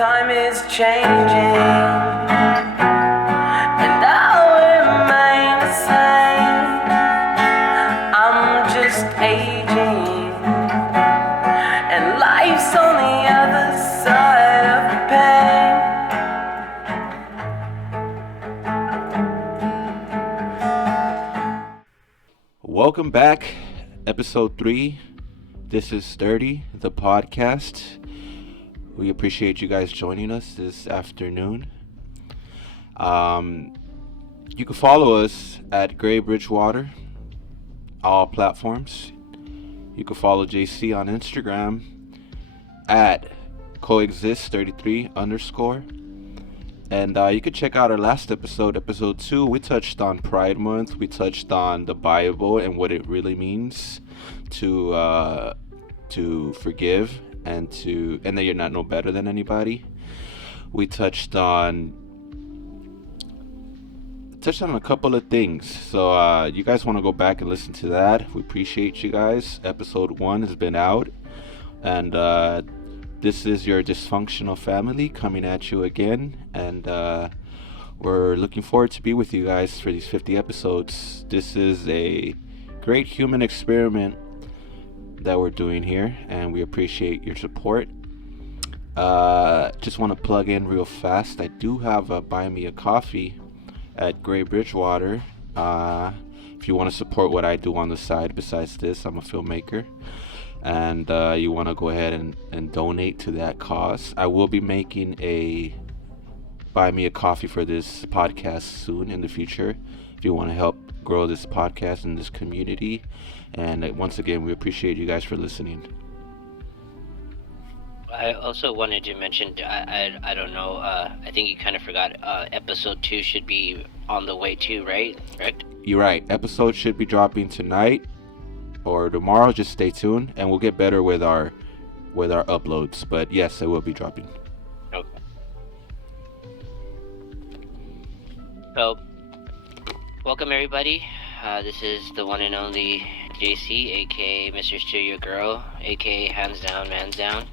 Time is changing, and I'll remain the same. I'm just aging, and life's on the other side of pain. Welcome back, episode 3. This is Sturdy, the podcast. We appreciate you guys joining us this afternoon. You can follow us at Gray Bridgewater, all platforms. You can follow JC on Instagram at coexist33_. And you could check out our last episode, episode 2. We touched on Pride Month. We touched on the Bible and what it really means to forgive and that you're not no better than anybody. We touched on a couple of things. So you guys want to go back and listen to that. We appreciate you guys. Episode 1 has been out, and this is your dysfunctional family coming at you again, and we're looking forward to be with you guys for these 50 episodes. This is a great human experiment that we're doing here, and we appreciate your support. Just want to plug in real fast. I do have a buy me a coffee at Gray Bridgewater. If you want to support what I do on the side besides this, I'm a filmmaker, and you want to go ahead and donate to that cause. I will be making a buy me a coffee for this podcast soon in the future, if you want to help grow this podcast and this community. And once again, we appreciate you guys for listening. I also wanted to mention, I don't know, I think you kind of forgot, episode 2 should be on the way too, right? Correct? You're right. Episode should be dropping tonight or tomorrow. Just stay tuned, and we'll get better with our uploads. But yes, it will be dropping. Okay. So, welcome everybody. This is the one and only JC, aka Mr. Stereo Girl, aka Hands Down, Man's Down.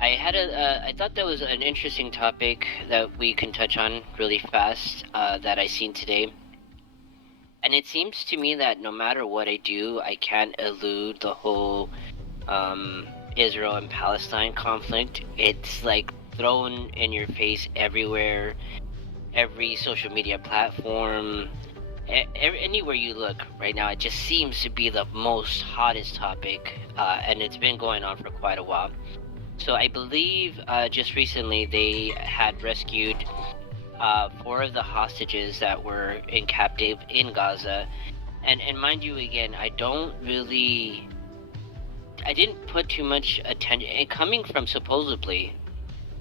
I thought that was an interesting topic that we can touch on really fast, that I seen today. And it seems to me that no matter what I do, I can't elude the whole Israel and Palestine conflict. It's like thrown in your face everywhere, every social media platform, anywhere you look right now. It just seems to be the most hottest topic, and it's been going on for quite a while. So I believe just recently they had rescued 4 of the hostages that were in captive in Gaza. And mind you, again, I didn't put too much attention, and coming from supposedly,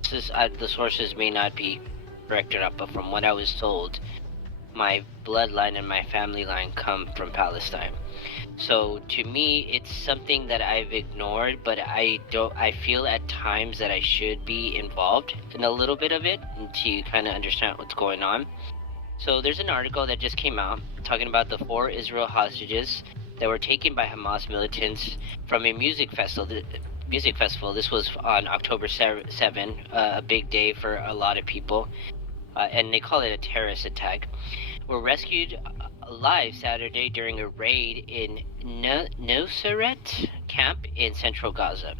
this is, the sources may not be correct or not, but from what I was told, my bloodline and my family line come from Palestine. So to me, it's something that I've ignored, but I feel at times that I should be involved in a little bit of it to kind of understand what's going on. So there's an article that just came out talking about the 4 Israel hostages that were taken by Hamas militants from a music festival. This was on October 7, a big day for a lot of people, and they call it a terrorist attack. Were rescued alive Saturday during a raid in Nuseirat camp in central Gaza.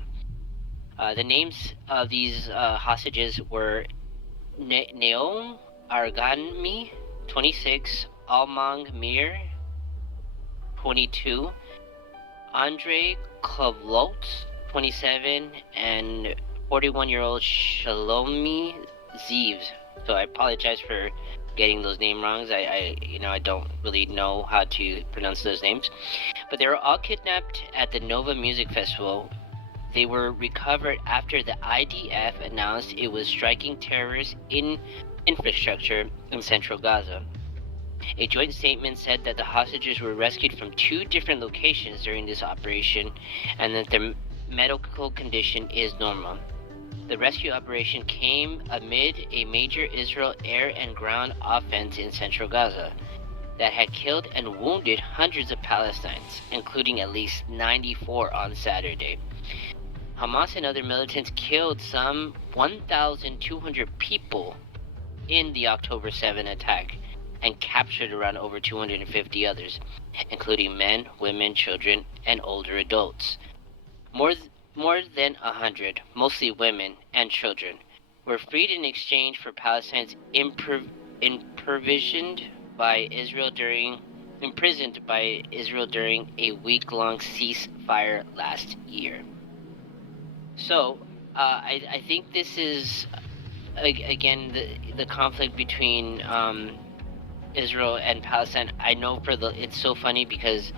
The names of these hostages were Neom Arganmi, 26, Almang Mir, 22, Andre Klovlot, 27, and 41-year-old Shalomi Ziv. So I apologize for getting those names wrong. I don't really know how to pronounce those names. But they were all kidnapped at the Nova Music Festival. They were recovered after the IDF announced it was striking terrorist infrastructure in central Gaza. A joint statement said that the hostages were rescued from 2 different locations during this operation and that their medical condition is normal. The rescue operation came amid a major Israel air and ground offense in central Gaza that had killed and wounded hundreds of Palestinians, including at least 94 on Saturday. Hamas and other militants killed some 1,200 people in the October 7 attack and captured around over 250 others, including men, women, children, and older adults. More than 100, mostly women and children, were freed in exchange for Palestine's imprisoned by Israel during a week-long ceasefire last year. So, I think this is again the conflict between Israel and Palestine. I know it's so funny because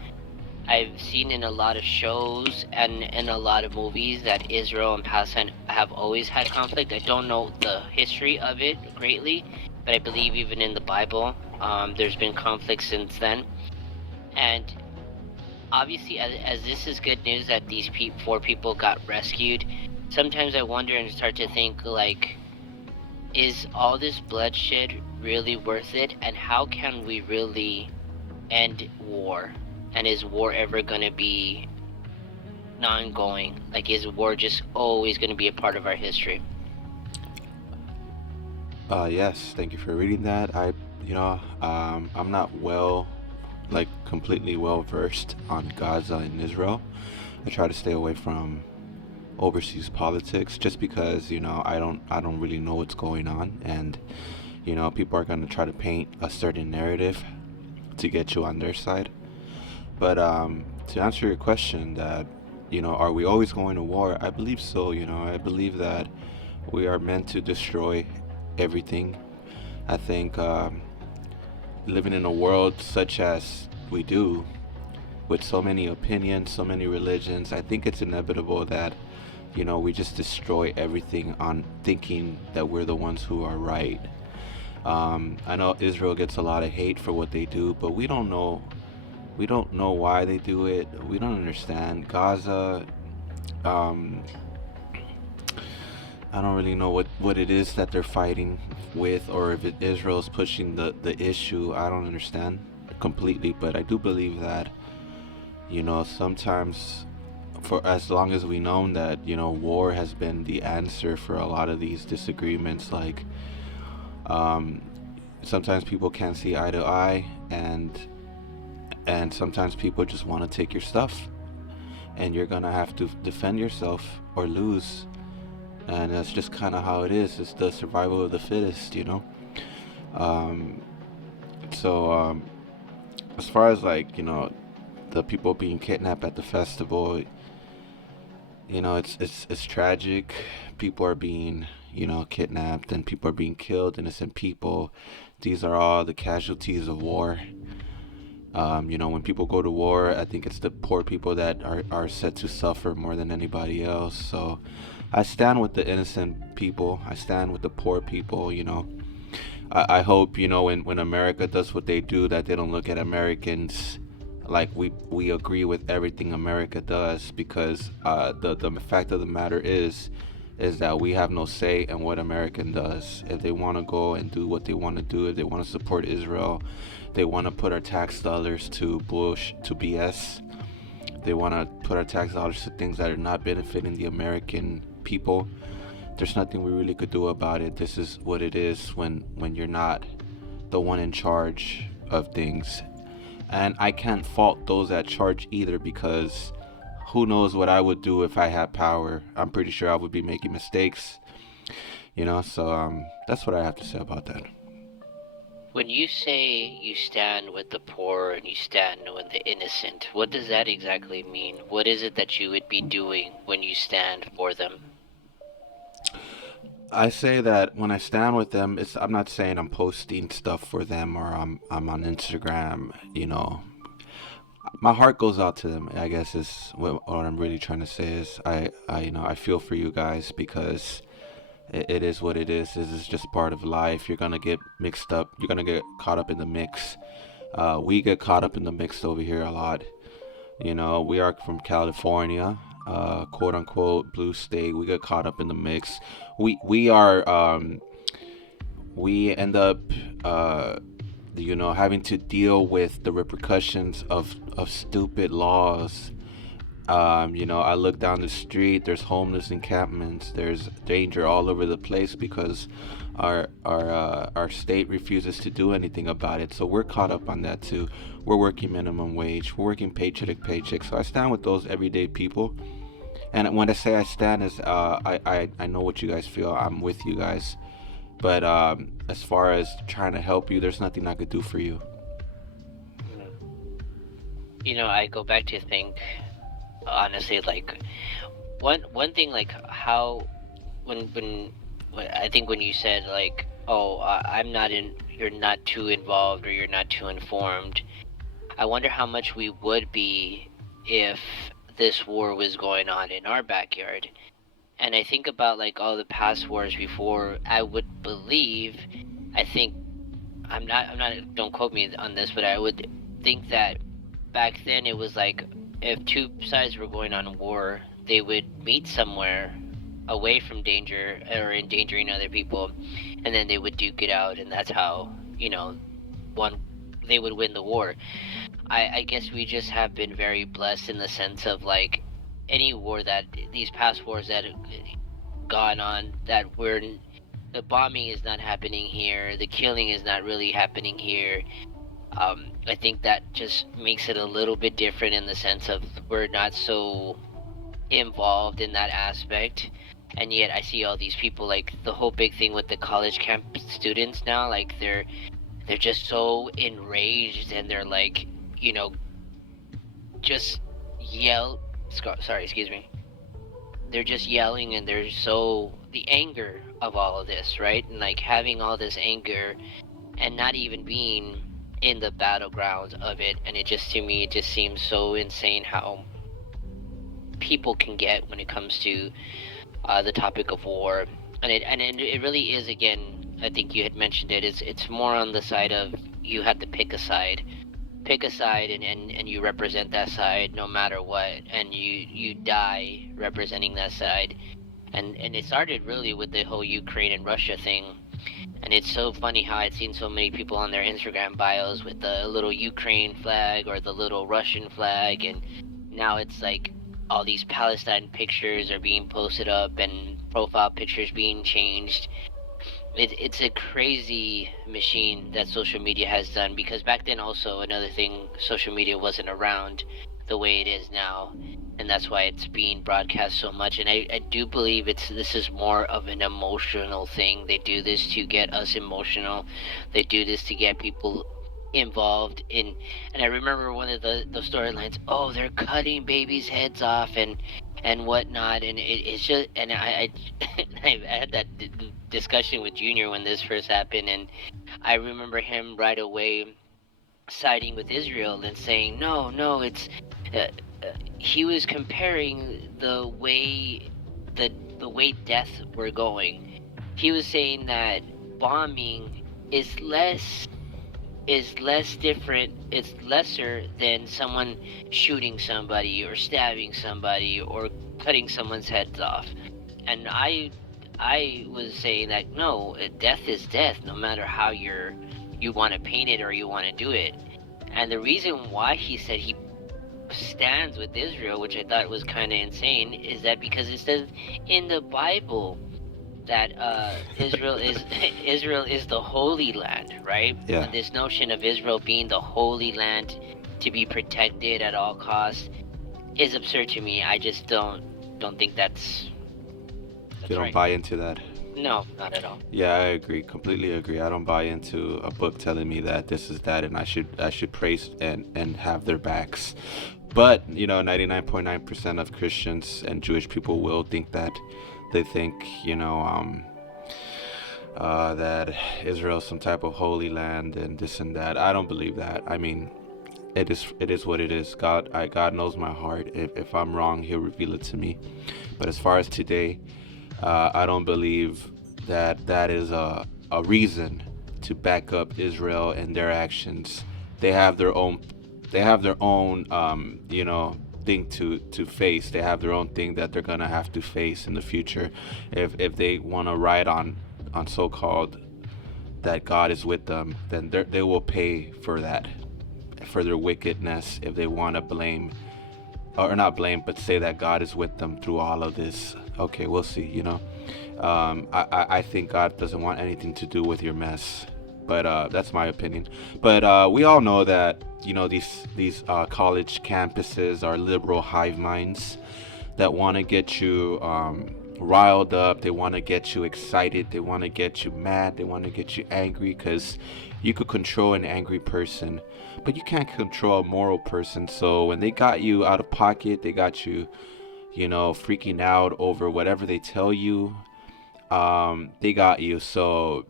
I've seen in a lot of shows and in a lot of movies that Israel and Palestine have always had conflict. I don't know the history of it greatly, but I believe even in the Bible, there's been conflict since then. And obviously, as this is good news that these 4 people got rescued, sometimes I wonder and start to think, like, is all this bloodshed really worth it? And how can we really end war? And is war ever going to be non-going? Like, is war just always going to be a part of our history? Yes, thank you for reading that. I'm not completely well versed on Gaza and Israel. I try to stay away from overseas politics just because, I don't really know what's going on, and people are going to try to paint a certain narrative to get you on their side. But to answer your question, that are we always going to war? I believe so. I believe that we are meant to destroy everything. I think living in a world such as we do, with so many opinions, so many religions, I think it's inevitable that we just destroy everything on thinking that we're the ones who are right. I know Israel gets a lot of hate for what they do, but we don't know why they do it. We don't understand. Gaza, I don't really know what it is that they're fighting with, or if Israel's pushing the issue. I don't understand completely, but I do believe that sometimes, for as long as we know that war has been the answer for a lot of these disagreements, like sometimes people can't see eye to eye, and sometimes people just want to take your stuff, and you're gonna have to defend yourself or lose. And that's just kind of how it is. It's the survival of the fittest, So as far as the people being kidnapped at the festival, it's tragic. People are being kidnapped, and people are being killed, innocent people. These are all the casualties of war. When people go to war, I think it's the poor people that are set to suffer more than anybody else. So I stand with the innocent people. I stand with the poor people. I hope when America does what they do, that they don't look at Americans like we agree with everything America does, because the fact of the matter is that we have no say in what America does. If they want to go and do what they want to do, if they want to support Israel, they want to put our tax dollars to BS. They want to put our tax dollars to things that are not benefiting the American people. There's nothing we really could do about it. This is what it is when you're not the one in charge of things. And I can't fault those at charge either, because who knows what I would do if I had power. I'm pretty sure I would be making mistakes. So that's what I have to say about that. When you say you stand with the poor and you stand with the innocent, what does that exactly mean? What is it that you would be doing when you stand for them? I say that when I stand with them, I'm not saying I'm posting stuff for them, or I'm on Instagram. My heart goes out to them, I guess, is what I'm really trying to say. Is I feel for you guys, because it is what it is. This is just part of life. You're gonna get mixed up. You're gonna get caught up in the mix. We get caught up in the mix over here a lot. We are from California, quote unquote blue state. We get caught up in the mix. We end up having to deal with the repercussions of stupid laws I look down the street. There's homeless encampments. There's danger all over the place because our state refuses to do anything about it. So we're caught up on that too. We're working minimum wage. We're working paycheck to paycheck. So I stand with those everyday people. And when I say I stand, is I know what you guys feel. I'm with you guys. But as far as trying to help you, there's nothing I could do for you. I go back to think, honestly, like one thing, like how when I think when you said like, oh, I'm not in, you're not too involved or you're not too informed. I wonder how much we would be if this war was going on in our backyard. And I think about like all the past wars before. I would believe, I think, I'm not, don't quote me on this, but I would think that back then it was like if two sides were going on war, they would meet somewhere away from danger or endangering other people, and then they would duke it out, and that's how one they would win the war. I guess we just have been very blessed in the sense of like any war that these past wars that have gone on, that the bombing is not happening here, the killing is not really happening here. I think that just makes it a little bit different in the sense of we're not so involved in that aspect. And yet I see all these people, like the whole big thing with the college camp students now, like they're just so enraged, and they're like, just yell sorry, excuse me, they're just yelling, and they're so the anger of all of this, right? And like having all this anger and not even being in the battlegrounds of it. And it just, to me, it just seems so insane how people can get when it comes to the topic of war. And it really is, again, I think you had mentioned it, it's more on the side of you have to pick a side, and you represent that side no matter what, and you die representing that side. And it started really with the whole Ukraine and Russia thing. And it's so funny how I'd seen so many people on their Instagram bios with the little Ukraine flag or the little Russian flag, and now it's like all these Palestine pictures are being posted up and profile pictures being changed. It's a crazy machine that social media has done, because back then also, another thing, social media wasn't around the way it is now, and that's why it's being broadcast so much. And I do believe this is more of an emotional thing. They do this to get us emotional. They do this to get people involved in. And I remember one of the storylines, oh, they're cutting babies' heads off and whatnot, and it's just, and I I had that discussion with Junior when this first happened, and I remember him right away siding with Israel and saying, no, it's uh, he was comparing the way death were going. He was saying that bombing is less different, it's lesser than someone shooting somebody or stabbing somebody or cutting someone's heads off. And I was saying that no, death is death, no matter how you want to paint it or you want to do it. And the reason why he said he stands with Israel, which I thought was kind of insane, is that because it says in the Bible that Israel is the Holy Land, right? Yeah. And this notion of Israel being the Holy Land to be protected at all costs is absurd to me. I just don't think that's You don't right. buy into that. No, not at all. Yeah, I agree. Completely agree. I don't buy into a book telling me that this is that, and I should praise and have their backs. But 99.9% of Christians and Jewish people will think that. They think that Israel is some type of holy land and this and that. I don't believe that. I mean, it is what it is. God knows my heart. If I'm wrong, He'll reveal it to me. But as far as today, I don't believe that is a reason to back up Israel and their actions. They have their own thing to face. They have their own thing that they're gonna have to face in the future if they want to ride on so-called that God is with them. Then they will pay for that, for their wickedness. If they want to blame or not blame, but say that God is with them through all of this. Okay, we'll see. I think God doesn't want anything to do with your mess, but that's my opinion. But we all know that these college campuses are liberal hive minds that want to get you riled up. They want to get you excited. They want to get you mad. They want to get you angry because you could control an angry person, but you can't control a moral person. So when they got you out of pocket, they got you, freaking out over whatever they tell you. They got you. So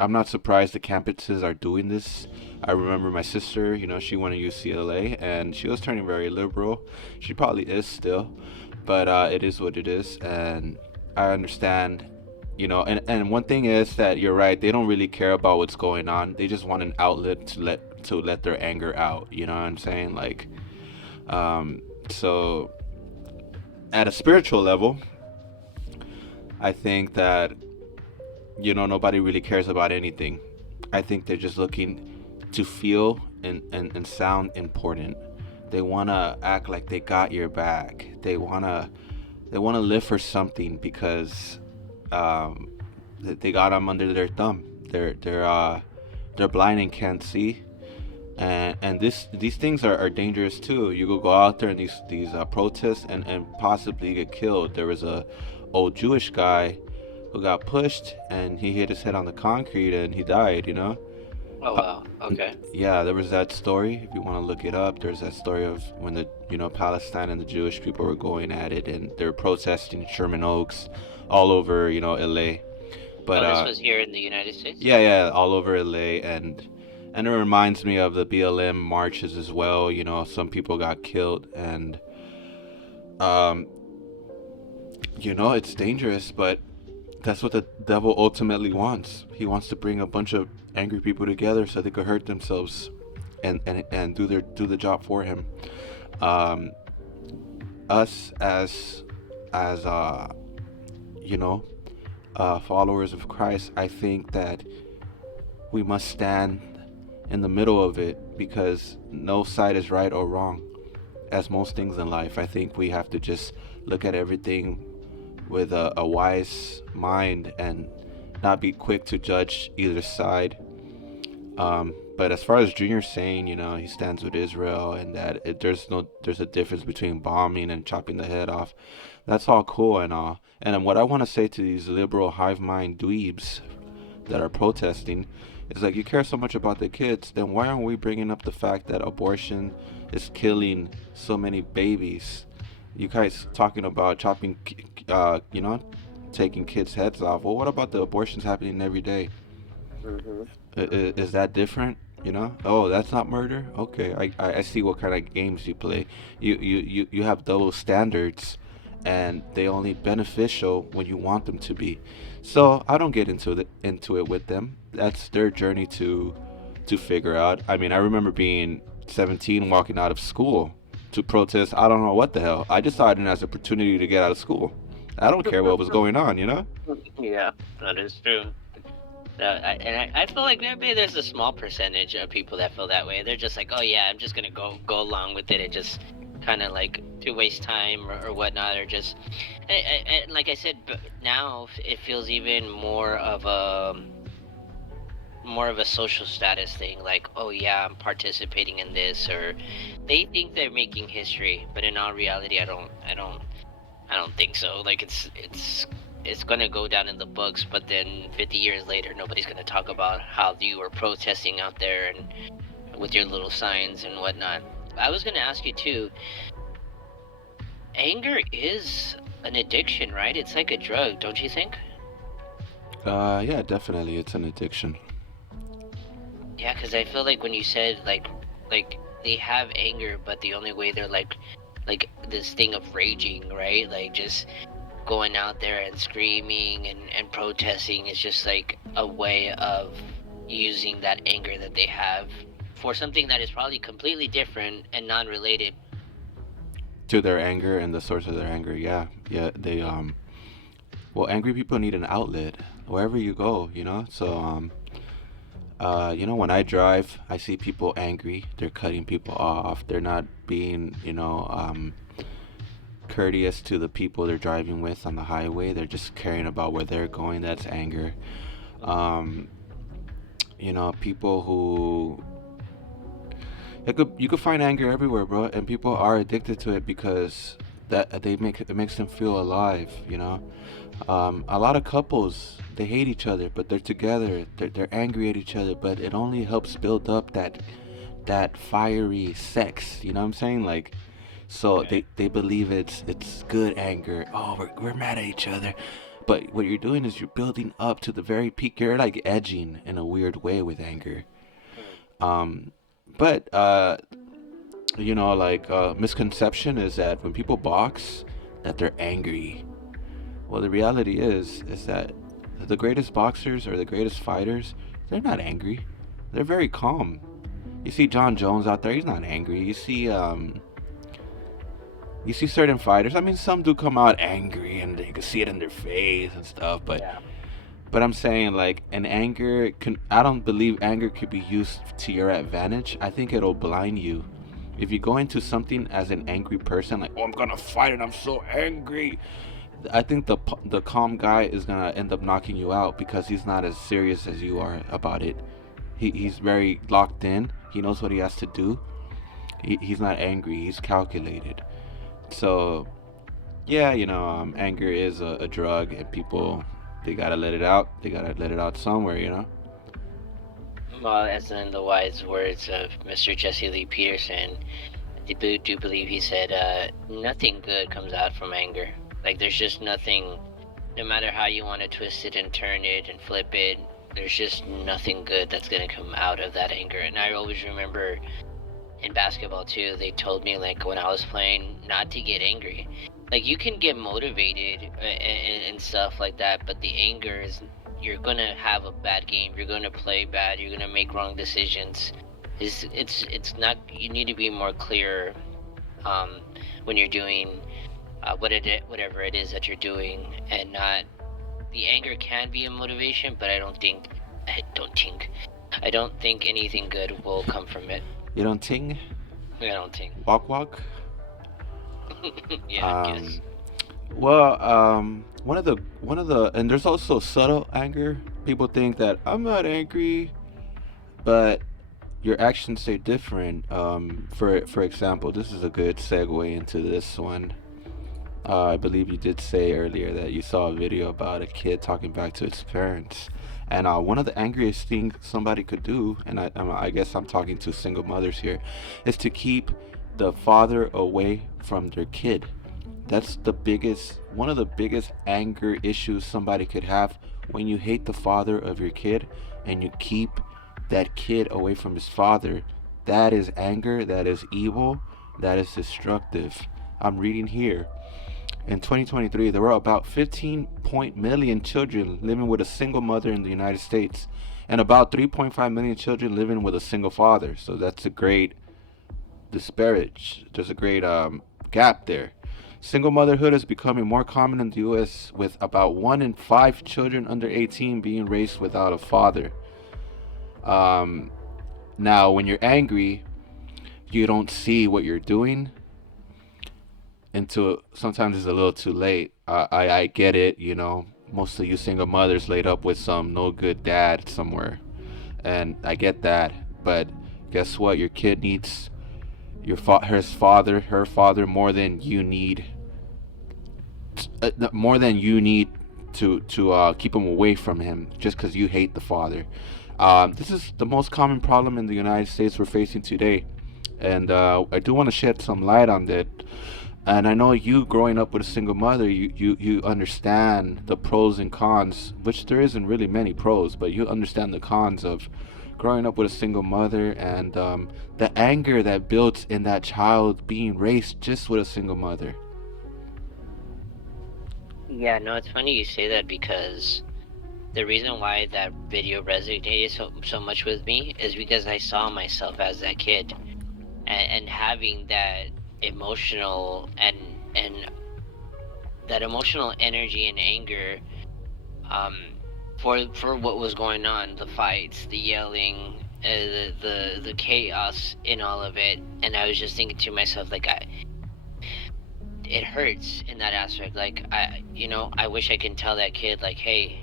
I'm not surprised the campuses are doing this. I remember my sister, she went to UCLA and she was turning very liberal. She probably is still, but it is what it is. And I understand, and one thing is that you're right. They don't really care about what's going on. They just want an outlet to let their anger out. You know what I'm saying? Like, so at a spiritual level, I think that nobody really cares about anything. I think they're just looking to feel and sound important. They want to act like they got your back. They want to live for something because they got them under their thumb. They're blind and can't see. And these things are dangerous too. You could go out there in these protests and possibly get killed. There was a old Jewish guy who got pushed and he hit his head on the concrete and he died. Oh wow. Okay. Yeah, there was that story. If you want to look it up, there's that story of when the Palestine and the Jewish people were going at it and they were protesting in Sherman Oaks, all over LA. But this was here in the United States. yeah, all over LA, and it reminds me of the BLM marches as well. Some people got killed, and it's dangerous, but that's what the devil ultimately wants. He wants to bring a bunch of angry people together so they could hurt themselves and do the job for him. Us as followers of Christ, I think that we must stand in the middle of it because no side is right or wrong. As most things in life, I think we have to just look at everything with a wise mind and not be quick to judge either side. But as far as Junior's saying, he stands with Israel and that there's a difference between bombing and chopping the head off. That's all cool and all. And what I want to say to these liberal hive mind dweebs that are protesting is like, you care so much about the kids, then why aren't we bringing up the fact that abortion is killing so many babies? You guys talking about chopping, taking kids' heads off. Well, what about the abortions happening every day? Is that different? Oh, that's not murder. Okay, I see what kind of games you play. You have double standards, and they only beneficial when you want them to be. So I don't get into it with them. That's their journey to figure out. I mean, I remember being 17, walking out of school to protest. I don't know what the hell. I just saw it as an opportunity to get out of school. I don't care what was going on. Yeah, that is true. I feel like maybe there's a small percentage of people that feel that way. They're just like, oh yeah, I'm just gonna go along with it and just kind of like to waste time or whatnot, or just and like I said, now it feels even more of a social status thing. Like, oh yeah, I'm participating in this, or they think they're making history, but in all reality, I don't think so. Like it's gonna go down in the books, but then 50 years later, nobody's gonna talk about how you were protesting out there and with your little signs and whatnot. I was gonna ask you too. Anger is an addiction, right? It's like a drug, don't you think? Yeah, definitely, it's an addiction. Yeah, because I feel like when you said like they have anger, but the only way they're like this thing of raging, right? Like just going out there and screaming and protesting is just like a way of using that anger that they have for something that is probably completely different and non-related To their anger and the source of their anger. Yeah, they well, angry people need an outlet wherever you go. So When I drive, I see people angry. They're cutting people off. They're not being, courteous to the people they're driving with on the highway. They're just caring about where they're going. That's anger. Um, People who you could find anger everywhere, bro, and people are addicted to it because it makes them feel alive. A lot of couples, they hate each other, but they're together. They're angry at each other, but it only helps build up that fiery sex. You know what I'm saying? Like, so they believe it's good anger. Oh, we're mad at each other. But what you're doing is you're building up to the very peak. You're like edging in a weird way with anger. Um, but misconception is that when people box, that they're angry. Well, the reality is that the greatest boxers or the greatest fighters, they're not angry. They're very calm. You see John Jones out there, he's not angry. You see certain fighters. I mean, some do come out angry, and you can see it in their face and stuff. But Yeah. but I'm saying, like, an anger can. I don't believe anger could be used to your advantage. I think it'll blind you. If you go into something as an angry person, like, oh, I'm gonna fight and I'm so angry. I think the calm guy is gonna end up knocking you out because he's not as serious as you are about it. He's very locked in. He knows what he has to do. He's not angry. He's calculated. So yeah, anger is a drug, and people, they gotta let it out. They gotta let it out somewhere. Well, as in the wise words of Mr. Jesse Lee Peterson, I do believe he said, nothing good comes out from anger. Like, there's just nothing, no matter how you want to twist it and turn it and flip it, there's just nothing good that's going to come out of that anger. And I always remember in basketball too, they told me, like, when I was playing, not to get angry. Like, you can get motivated and stuff like that, but the anger is, you're gonna have a bad game, you're gonna play bad, you're gonna make wrong decisions. It's not, you need to be more clear when you're doing whatever it is that you're doing, and not, the anger can be a motivation, but I don't think anything good will come from it. You don't ting? I don't think. Walk? Yeah, I guess. Well, one of the, and there's also subtle anger. People think that I'm not angry, but your actions say different. For example, this is a good segue into this one. I believe you did say earlier that you saw a video about a kid talking back to its parents. And one of the angriest things somebody could do, and I guess I'm talking to single mothers here, is to keep the father away from their kid. That's one of the biggest anger issues somebody could have, when you hate the father of your kid and you keep that kid away from his father. That is anger, that is evil, that is destructive. I'm reading here. In 2023, there were about 15 million children living with a single mother in the United States, and about 3.5 million children living with a single father. So that's a great disparage. There's a great gap there. Single motherhood is becoming more common in the U.S., with about 1 in 5 children under 18 being raised without a father. Now, when you're angry, you don't see what you're doing until sometimes it's a little too late. I get it, most of you single mothers laid up with some no good dad somewhere, and I get that. But guess what? Your kid needs her father more than you need. More than you need to keep him away from him just because you hate the father. This is the most common problem in the United States we're facing today, and I do want to shed some light on that. And I know you, growing up with a single mother, you understand the pros and cons, which there isn't really many pros, but you understand the cons of growing up with a single mother, and the anger that builds in that child being raised just with a single mother. Yeah, no, it's funny you say that, because the reason why that video resonated so much with me is because I saw myself as that kid, and having that emotional and that emotional energy and anger for what was going on, the fights, the yelling, the chaos in all of it. And I was just thinking to myself, like, it hurts in that aspect. Like, I wish I can tell that kid, like, hey,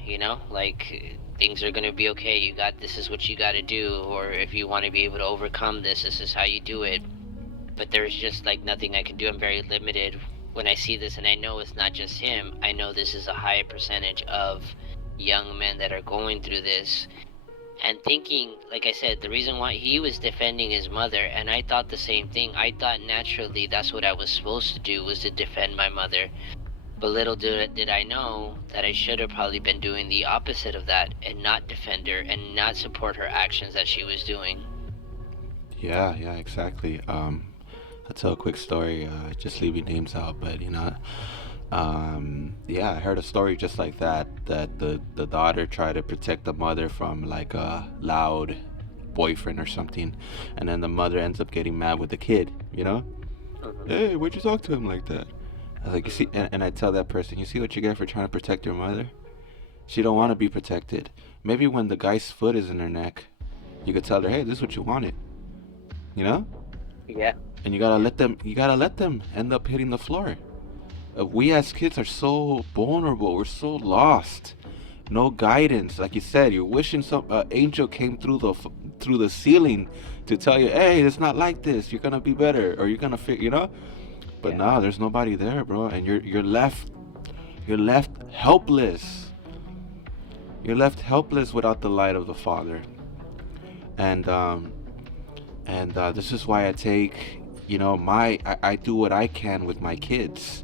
like, things are gonna be okay. This is what you gotta do, or if you want to be able to overcome this is how you do it. But there's just like nothing I can do. I'm very limited when I see this, and I know it's not just him. I know this is a high percentage of young men that are going through this and thinking, like I said, the reason why he was defending his mother, and I thought the same thing. I thought naturally that's what I was supposed to do, was to defend my mother. But little did I know that I should have probably been doing the opposite of that and not defend her and not support her actions that she was doing. Yeah, yeah, exactly. I'll tell a quick story, just leaving names out, but yeah, I heard a story just like that, that the daughter tried to protect the mother from like a loud boyfriend or something, and then the mother ends up getting mad with the kid, Hey, why'd you talk to him like that? I was like, you see, and I tell that person, you see what you get for trying to protect your mother? She don't want to be protected. Maybe when the guy's foot is in her neck, you could tell her, hey, this is what you wanted, you know? Yeah. And you gotta let them end up hitting the floor. We as kids are so vulnerable. We're so lost. No guidance. Like you said, you're wishing some angel came through the ceiling to tell you, hey, it's not like this. You're gonna be better, or you're gonna But nah, there's nobody there, bro, and you're left helpless. You're left helpless without the light of the Father. And this is why I take, I do what I can with my kids.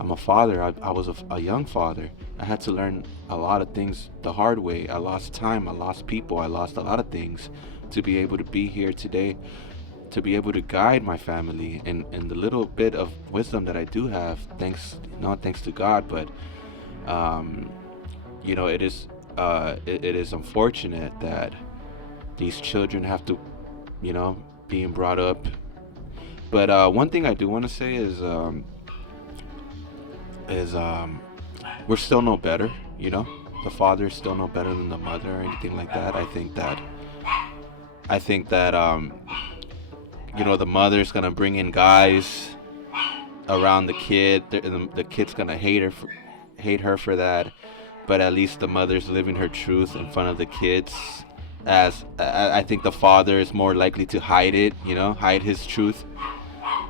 I'm a father. I was a young father. I had to learn a lot of things the hard way. I lost time. I lost people. I lost a lot of things to be able to be here today, to be able to guide my family and the little bit of wisdom that I do have, thanks to God. But it is unfortunate that these children have to, being brought up. But one thing I do want to say is we're still no better. The father is still no better than the mother or anything like that. I think that the mother's gonna bring in guys around the kid. The kid's gonna hate her for that. But at least the mother's living her truth in front of the kids. As I think the father is more likely to hide it, hide his truth.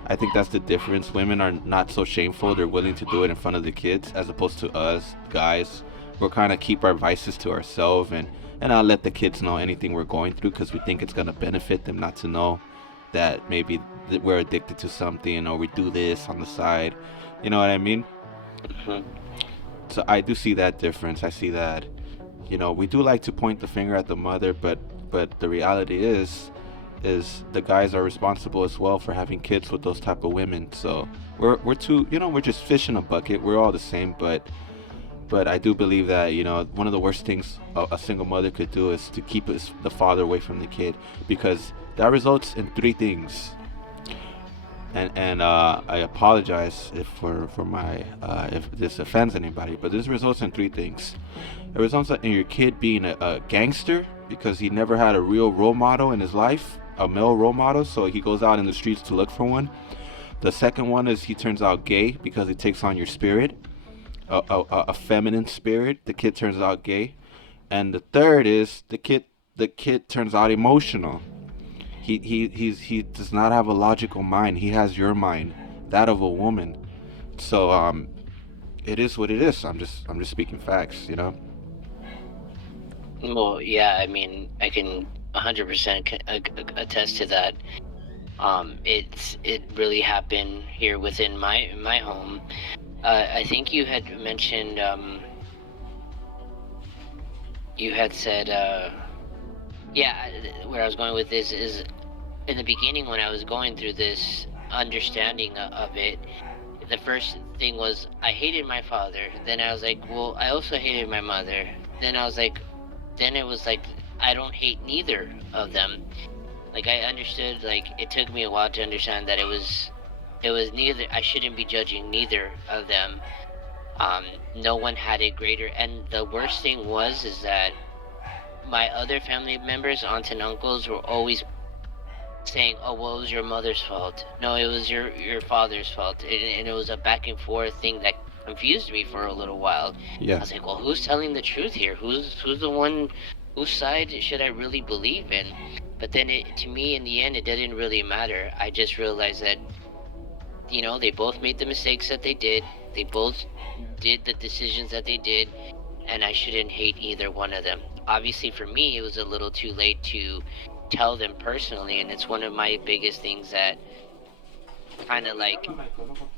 I think that's the difference. Women are not so shameful. They're willing to do it in front of the kids, as opposed to us guys. We're kind of keep our vices to ourselves and not let the kids know anything we're going through, because we think it's gonna benefit them not to know that maybe that we're addicted to something, or we do this on the side. You know what I mean? Mm-hmm. So I do see that difference. I see that, we do like to point the finger at the mother, but the reality is the guys are responsible as well for having kids with those type of women. So we're too, we're just fish in a bucket. We're all the same, but I do believe that, one of the worst things a single mother could do is to keep the father away from the kid, because that results in three things. And I apologize if if this offends anybody, but this results in three things. It results in your kid being a gangster because he never had a real role model in his life, a male role model, so he goes out in the streets to look for one. The second one is he turns out gay because he takes on your spirit, a feminine spirit. The kid turns out gay. And the third is the kid turns out emotional. He does not have a logical mind. He has your mind, that of a woman. So it is what it is. I'm just speaking facts, Well, yeah, I mean, I can 100% attest to that. It really happened here within my home. I think you had mentioned, you had said, where I was going with this is, in the beginning when I was going through this understanding of it, the first thing was I hated my father. Then I was like, well, I also hated my mother. Then it was like, I don't hate neither of them. Like, I understood, like, it took me a while to understand that it was neither, I shouldn't be judging neither of them. Um, no one had it greater, and the worst thing was is that my other family members, aunts and uncles, were always saying, "Oh, well, it was your mother's fault. No, it was your father's fault," and it was a back and forth thing that confused me for a little while. I Yeah. was like, "Well, who's telling the truth here? Who's the one? Whose side should I really believe in?" But then, to me, in the end, it didn't really matter. I just realized that they both made the mistakes that they did. They both did the decisions that they did, and I shouldn't hate either one of them. Obviously, for me, it was a little too late to tell them personally, and it's one of my biggest things that kind of like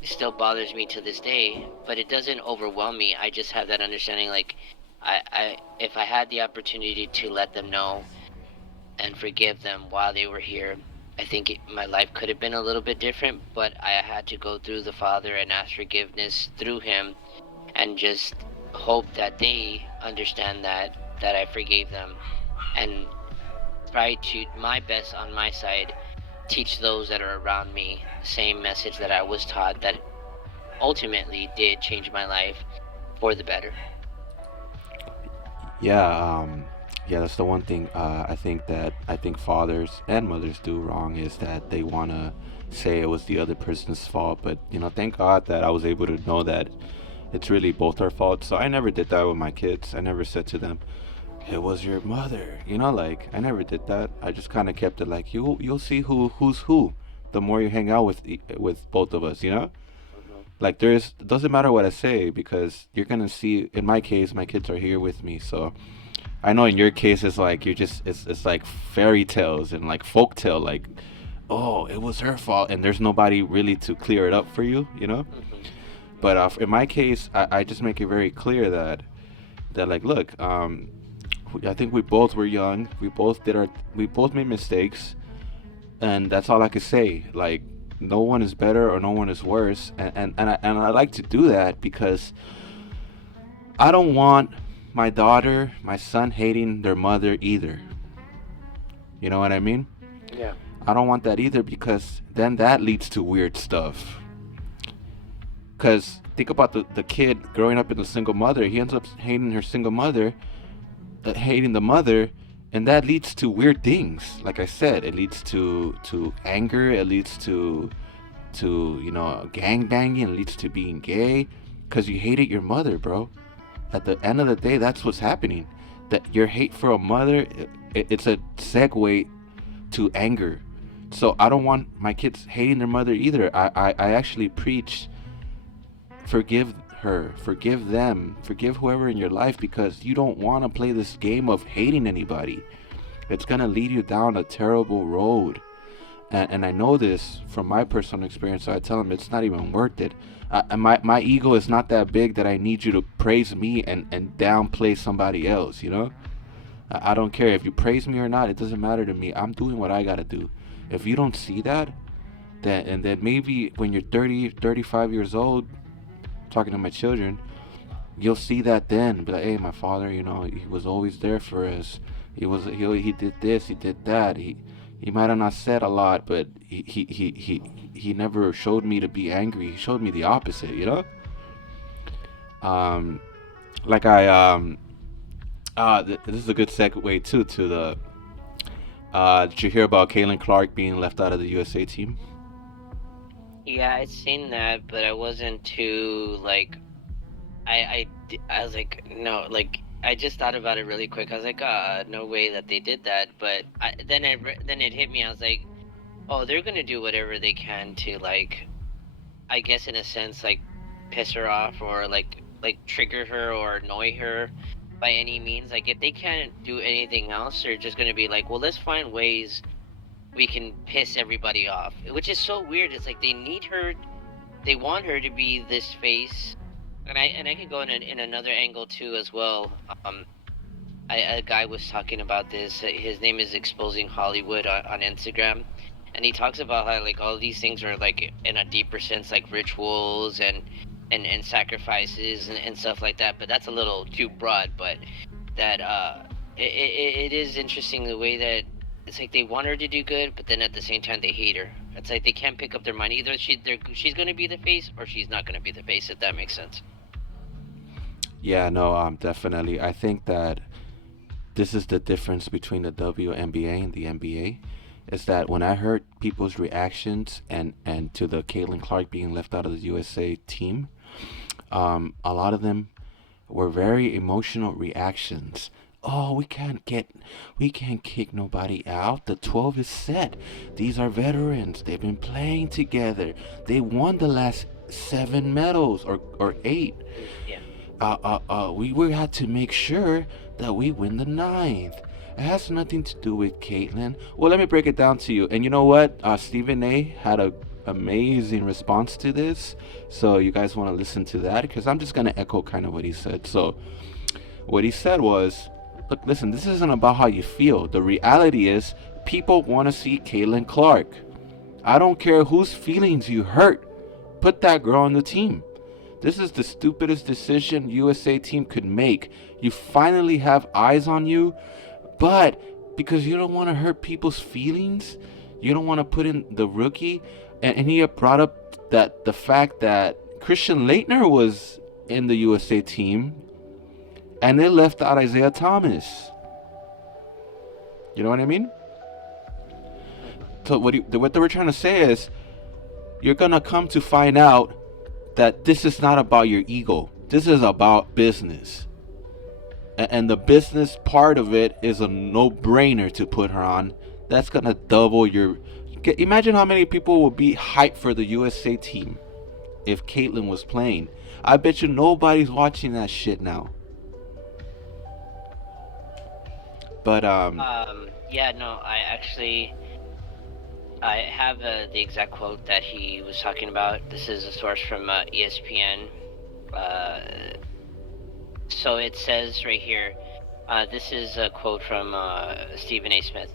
still bothers me to this day, but it doesn't overwhelm me. I just have that understanding, like, if I had the opportunity to let them know and forgive them while they were here, I think my life could have been a little bit different, but I had to go through the Father and ask forgiveness through Him, and just hope that they understand that I forgave them, and try to my best on my side teach those that are around me the same message that I was taught, that ultimately did change my life for the better. Yeah, yeah, that's the one thing I think fathers and mothers do wrong is that they want to say it was the other person's fault. But thank God that I was able to know that it's really both our fault. So I never did that with my kids. I never said to them, "It was your mother." Like I never did that. I just kind of kept it like you'll see who's who. The more you hang out with both of us. Mhm. Like there's it doesn't matter what I say because you're gonna see. In my case, my kids are here with me, so I know in your case it's like you're just it's like fairy tales and like folk tale like oh it was her fault and there's nobody really to clear it up for you. Mhm. But in my case I just make it very clear that like look I think we both were young, we both made mistakes, and that's all I could say. Like no one is better or no one is worse, and I like to do that because I don't want my daughter, my son hating their mother either. You know what I mean? Yeah. I don't want that either because then that leads to weird stuff. Because think about the kid growing up in a single mother. He ends up hating her single mother, hating the mother, and that leads to weird things. Like I said, it leads to anger. It leads to gang banging. It leads to being gay because you hated your mother, bro. At the end of the day, that's what's happening. That your hate for a mother, it's a segue to anger. So I don't want my kids hating their mother either. I actually preach forgive her, forgive them, forgive whoever in your life because you don't want to play this game of hating anybody. It's going to lead you down a terrible road. And I know this from my personal experience, so I tell them it's not even worth it. My ego is not that big that I need you to praise me and downplay somebody else. I don't care if you praise me or not. It doesn't matter to me. I'm doing what I gotta do. If you don't see that, then maybe when you're 30, 35 years old, talking to my children, you'll see that then. Be like, hey, my father, he was always there for us. He did this, he did that. He might have not said a lot, but he never showed me to be angry. He showed me the opposite. Um, like this is a good segue too to the. Did you hear about Kalen Clark being left out of the USA team? Yeah, I'd seen that, but I wasn't too like I was like, no, like I just thought about it really quick. I was like, no way that they did that. But then it hit me. I was like, oh, they're gonna do whatever they can to, like, I guess in a sense, like, piss her off, or like trigger her or annoy her by any means. Like, if they can't do anything else, they're just gonna be like, well, let's find ways we can piss everybody off, which is so weird. It's like they need her, they want her to be this face. And I can go in another angle too as well. A guy was talking about this. His name is Exposing Hollywood on Instagram, and he talks about how, like, all these things are, like, in a deeper sense, like rituals and sacrifices and stuff like that. But that's a little too broad. But that it is interesting the way that it's like they want her to do good, but then at the same time they hate her. It's like they can't pick up their mind. Either she's going to be the face, or she's not going to be the face. If that makes sense. Yeah, no, definitely. I think that this is the difference between the WNBA and the NBA. Is that when I heard people's reactions and to the Caitlin Clark being left out of the USA team, a lot of them were very emotional reactions. Oh, we can't kick nobody out. The 12 is set. These are veterans. They've been playing together. They won the last 7 medals or 8. Yeah. We had to make sure that we win the ninth. It has nothing to do with Caitlyn. Well, let me break it down to you. And you know what? Stephen A had a amazing response to this. So you guys want to listen to that? Because I'm just gonna echo kind of what he said. So what he said was, look, listen, this isn't about how you feel. The reality is, people want to see Caitlyn Clark. I don't care whose feelings you hurt. Put that girl on the team. This is the stupidest decision USA team could make. You finally have eyes on you, but because you don't want to hurt people's feelings, you don't want to put in the rookie. And he brought up that the fact that Christian Leitner was in the USA team, and they left out Isaiah Thomas. You know what I mean? So what they were trying to say is, you're gonna come to find out that this is not about your ego. This is about business. And the business part of it is a no-brainer to put her on. That's gonna double your... Imagine how many people would be hyped for the USA team if Caitlyn was playing. I bet you nobody's watching that shit now. But Yeah, no, I have the exact quote that he was talking about. This is a source from ESPN. So it says right here, this is a quote from Stephen A. Smith.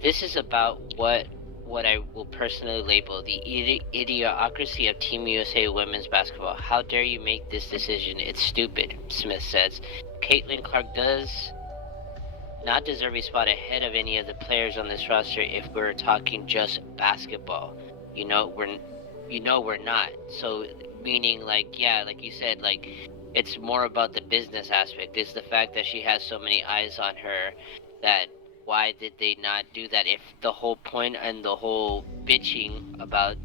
This is about what I will personally label the idiocracy of Team USA women's basketball. How dare you make this decision? It's stupid, Smith says. Caitlin Clark does not deserve a spot ahead of any of the players on this roster if we're talking just basketball. We're not. So meaning like you said, like it's more about the business aspect. It's the fact that she has so many eyes on her that why did they not do that if the whole point and the whole bitching about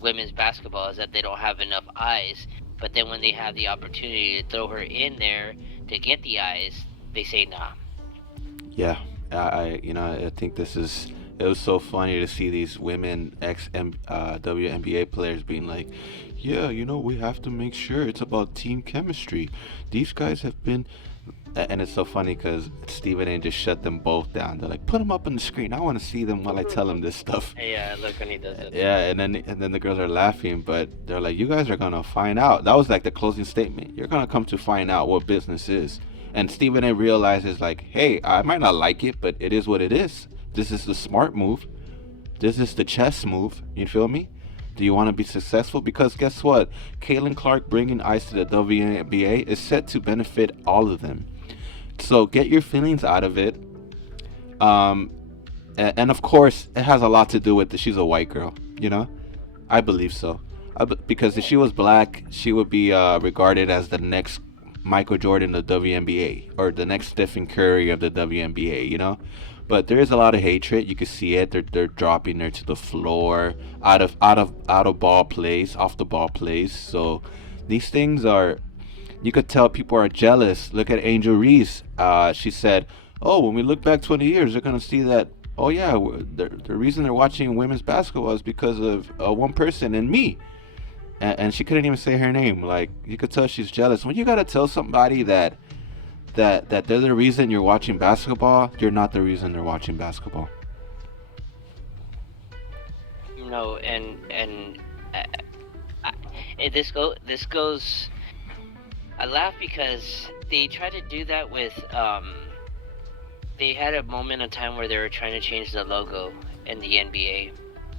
women's basketball is that they don't have enough eyes, but then when they have the opportunity to throw her in there to get the eyes, they say nah. yeah, I think it was so funny to see these women WNBA players being like, yeah, we have to make sure it's about team chemistry. These guys have been... And it's so funny because Stephen A. just shut them both down. They're like, put them up on the screen. I want to see them while I tell them this stuff. Yeah, look when he does it. Yeah, and then the girls are laughing, but they're like, you guys are going to find out. That was like the closing statement. You're going to come to find out what business is. And Stephen A. realizes like, hey, I might not like it, but it is what it is. This is the smart move. This is the chess move. You feel me? Do you want to be successful? Because guess what? Caitlin Clark bringing ice to the WNBA is set to benefit all of them. So get your feelings out of it. And of course, it has a lot to do with she's a white girl. I believe so. Because if she was black, she would be regarded as the next Michael Jordan of the WNBA, or the next Stephen Curry of the WNBA. But there is a lot of hatred. You can see it. They're dropping her to the floor, out of ball plays, off the ball plays. So these things are... You could tell people are jealous. Look at Angel Reese. She said, oh, when we look back 20 years, they're going to see that, oh yeah, the reason they're watching women's basketball is because of one person and me. And she couldn't even say her name. Like, you could tell she's jealous. When you got to tell somebody that they're the reason you're watching basketball, you're not the reason they're watching basketball. No, and this goes... I laugh because they tried to do that with, they had a moment of time where they were trying to change the logo in the NBA.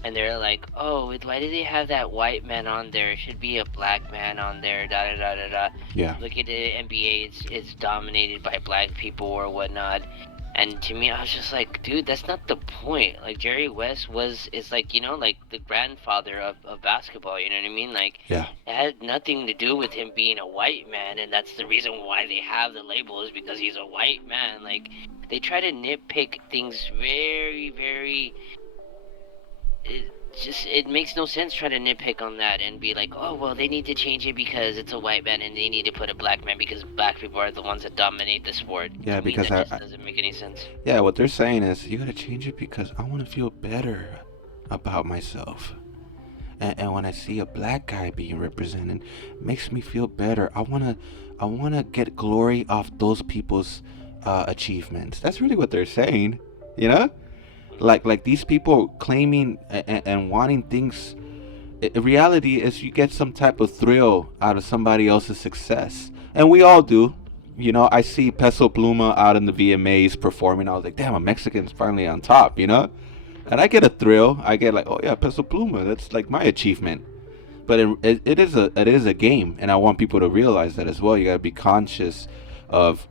And they're like, oh, why did they have that white man on there? It should be a black man on there, Yeah. Look at the NBA, it's dominated by black people or whatnot. And to me, I was just like, dude, that's not the point. Like Jerry West is like, like the grandfather of basketball. You know what I mean? Like, Yeah. it had nothing to do with him being a white man, and that's the reason why they have the label is because he's a white man. Like, they try to nitpick things very, very. It makes no sense trying to nitpick on that and be like, oh well, they need to change it because it's a white man, and they need to put a black man because black people are the ones that dominate the sport. Yeah, To me, because that just doesn't make any sense. yeah, what they're saying is you gotta change it because I want to feel better about myself. And when I see a black guy being represented, it makes me feel better. I wanna get glory off those people's achievements. That's really what they're saying, you know? Like these people claiming and wanting things. Reality is you get some type of thrill out of somebody else's success, and we all do. You know, I see Peso Pluma out in the VMAs performing. I was like, damn, a Mexican's finally on top, you know? And I get a thrill. I get like, oh yeah, Peso Pluma. That's like my achievement. But it is a game, and I want people to realize that as well. You gotta be conscious of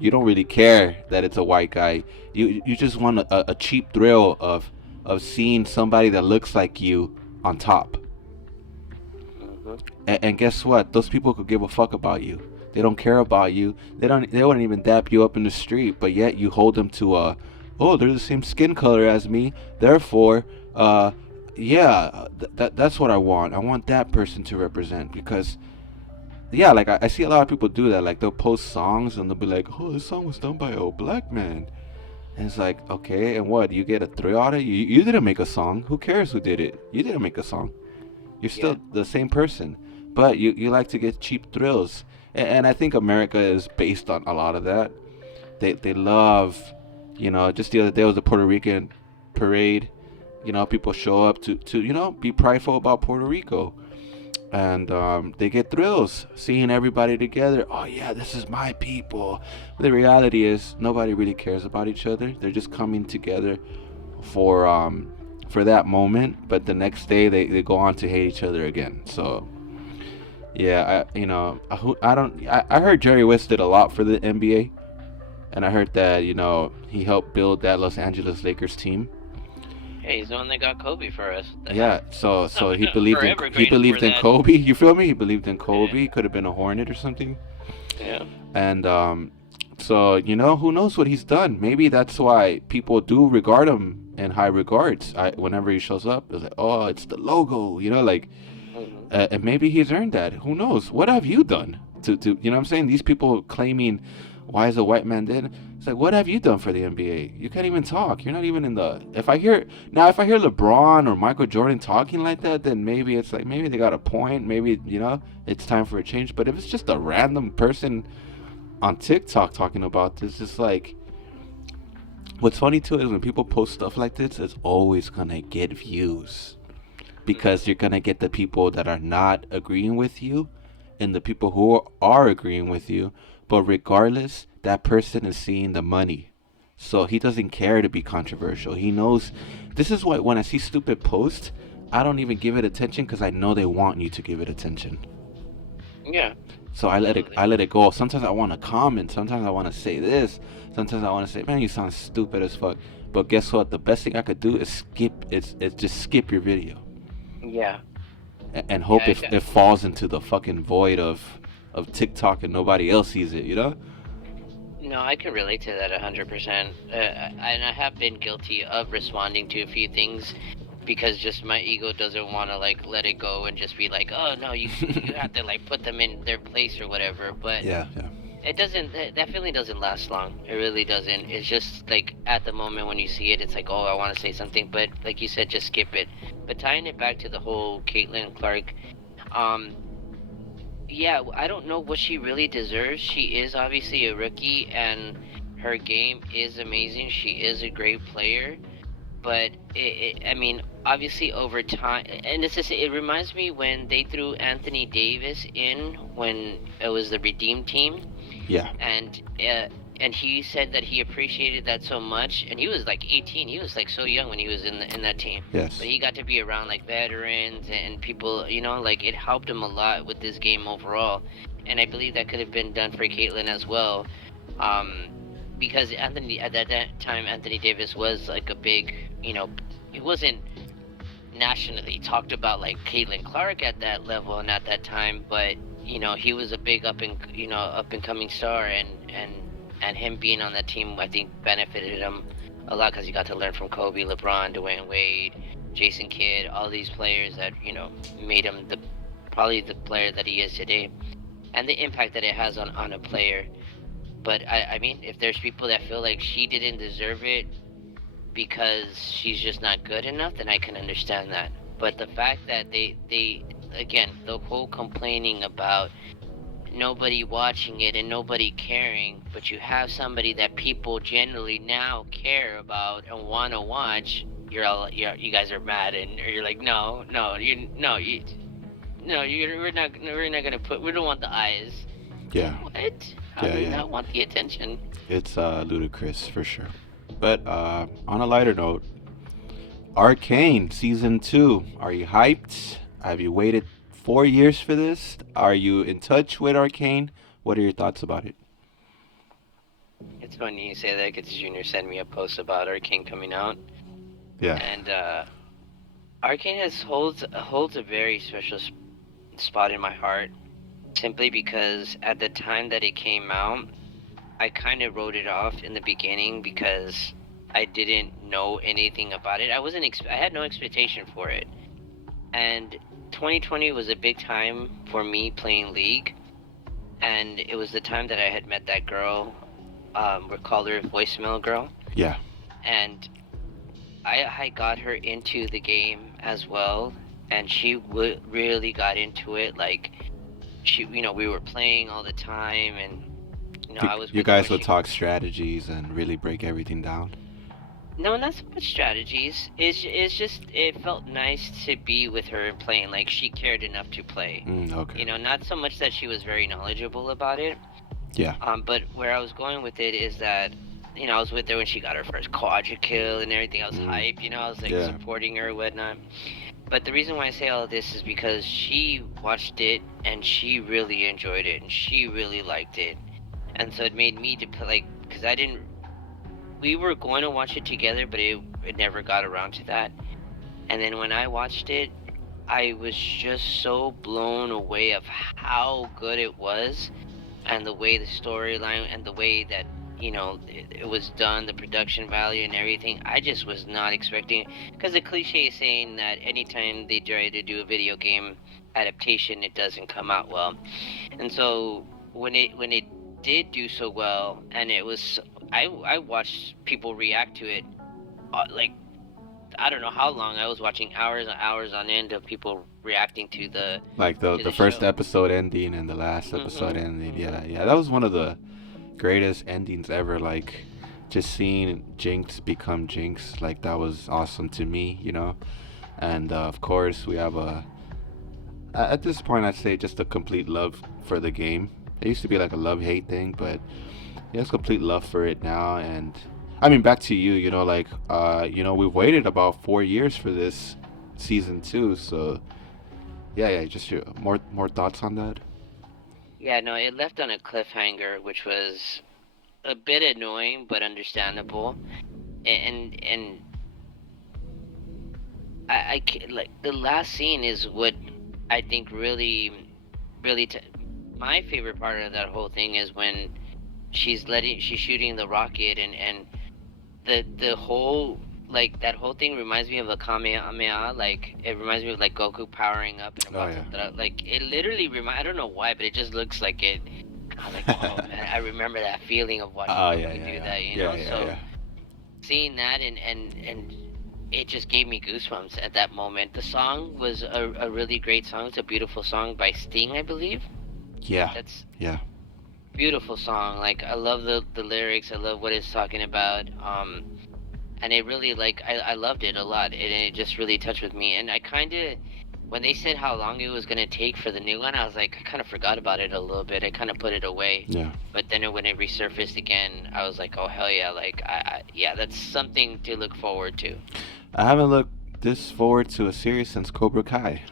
you don't really care that it's a white guy. You just want a cheap thrill of seeing somebody that looks like you on top. And guess what? Those people could give a fuck about you. They don't care about you. They wouldn't even dap you up in the street. But yet you hold them to oh, they're the same skin color as me. Therefore, yeah, that's what I want. I want that person to represent because, yeah, like I see a lot of people do that. Like they'll post songs and they'll be like, oh, this song was done by a black man. And it's like, okay, and what? You get a thrill out of it? You didn't make a song. Who cares who did it? You didn't make a song. You're still the same person, but you like to get cheap thrills, and I think America is based on a lot of that. They love, just the other day was the Puerto Rican parade. People show up to be prideful about Puerto Rico, and they get thrills seeing everybody together. Oh yeah, this is my people. The reality is nobody really cares about each other. They're just coming together for that moment, but the next day they go on to hate each other again. So yeah, I heard Jerry West did a lot for the NBA, and I heard that he helped build that Los Angeles Lakers team. Hey, he's the one that got Kobe for us. Yeah, so he believed Forever in he grateful believed for in that. Kobe. You feel me? He believed in Kobe. He could have been a Hornet or something. Yeah. And so who knows what he's done? Maybe that's why people do regard him in high regards. Whenever he shows up, it's like, oh, it's the logo, like, and maybe he's earned that. Who knows? What have you done to what I'm saying? These people claiming, why is a white man dead? It's like, what have you done for the NBA? You can't even talk. You're not even in the. If I hear LeBron or Michael Jordan talking like that, then maybe it's like maybe they got a point. Maybe it's time for a change. But if it's just a random person on TikTok talking about this, it's like, what's funny too is when people post stuff like this, it's always gonna get views because you're gonna get the people that are not agreeing with you and the people who are agreeing with you. But regardless, that person is seeing the money, so he doesn't care to be controversial. He knows. This is why when I see stupid posts, I don't even give it attention because I know they want you to give it attention. Yeah. So I let it go. Sometimes I want to comment. Sometimes I want to say this. Sometimes I want to say, man, you sound stupid as fuck. But guess what? The best thing I could do is skip. It's just skip your video. Yeah. And hope it falls into the fucking void of TikTok and nobody else sees it. No, I can relate to that 100%. And I have been guilty of responding to a few things because just my ego doesn't want to like let it go and just be like, oh no, you have to like put them in their place or whatever. But yeah. It doesn't. That feeling doesn't last long. It really doesn't. It's just like at the moment when you see it, it's like, oh, I want to say something, but like you said, just skip it. But tying it back to the whole Caitlin Clark, yeah, I don't know what she really deserves. She is obviously a rookie, and her game is amazing. She is a great player, but I mean, obviously over time, and it reminds me when they threw Anthony Davis in when it was the Redeem team. Yeah. And he said that he appreciated that so much, and he was like 18. He was like so young when he was in that team. Yes. But he got to be around like veterans and people, like it helped him a lot with this game overall. And I believe that could have been done for Caitlyn as well. because Anthony at that time Anthony Davis was like a big, he wasn't nationally talked about like Caitlin Clark at that level and at that time, but he was a big up and coming star, and him being on that team I think benefited him a lot because he got to learn from Kobe, LeBron, Dwayne Wade, Jason Kidd, all these players that made him probably the player that he is today, and the impact that it has on a player. But I mean, if there's people that feel like she didn't deserve it because she's just not good enough, then I can understand that. But the fact that they again, the whole complaining about nobody watching it and nobody caring, but you have somebody that people generally now care about and want to watch, you guys are mad, and or you're like, we're not gonna we don't want the eyes. Yeah. What? How do we not want the attention? It's ludicrous for sure. But on a lighter note, Arcane season 2. Are you hyped? Have you waited 4 years for this? Are you in touch with Arcane? What are your thoughts about it? It's funny you say that because Junior sent me a post about Arcane coming out. Yeah. And Arcane holds a very special spot in my heart, simply because at the time that it came out, I kind of wrote it off in the beginning because I didn't know anything about it. I had no expectation for it. And 2020 was a big time for me playing League, and it was the time that I had met that girl, we call her Voicemail Girl. Yeah. And I got her into the game as well, and she really got into it. Like, we were playing all the time, and I was. You guys would talk strategies and really break everything down. No, not so much strategies. It's just it felt nice to be with her and playing. Like, she cared enough to play. Okay. Not so much that she was very knowledgeable about it. Yeah. But where I was going with it is that, I was with her when she got her first quadra kill and everything. I was hype. I was like supporting her and whatnot. But the reason why I say all of this is because she watched it and she really enjoyed it and she really liked it, and so it made me to play, because we were going to watch it together, but it never got around to that. And then when I watched it, I was just so blown away of how good it was, and the way the storyline and the way that it was done, the production value and everything. I just was not expecting, because the cliche is saying that anytime they try to do a video game adaptation, it doesn't come out well. And so when it did do so well, and it was, I watched people react to it, like, I don't know how long. I was watching hours and hours on end of people reacting to the first show. Episode ending and the last episode ending. Yeah, that was one of the greatest endings ever. Like, just seeing Jinx become Jinx, like, that was awesome to me, And of course, we have at this point, I'd say just a complete love for the game. It used to be like a love-hate thing, but it's complete love for it now. And I mean, back to you, like, we've waited about 4 years for this season 2, so yeah, just more thoughts on that. Yeah, no, it left on a cliffhanger, which was a bit annoying but understandable. And like, the last scene is what I think really my favorite part of that whole thing is when she's shooting the rocket, and the whole, like, that whole thing reminds me of a Kamehameha. Like, it reminds me of like Goku powering up and about to like, it literally I don't know why, but it just looks like it. I was like, oh man, I remember that feeling of watching Goku do that, so seeing that and it just gave me goosebumps at that moment. The song was a really great song. It's a beautiful song by Sting, I believe. That's beautiful song. Like, I love the lyrics. I love what it's talking about. And it really, like, I loved it a lot. It just really touched with me. And I kind of, when they said how long it was gonna take for the new one, I was like, I kind of forgot about it a little bit. I kind of put it away. Yeah. But then when it resurfaced again, I was like, oh hell yeah! Like, that's something to look forward to. I haven't looked this forward to a series since Cobra Kai.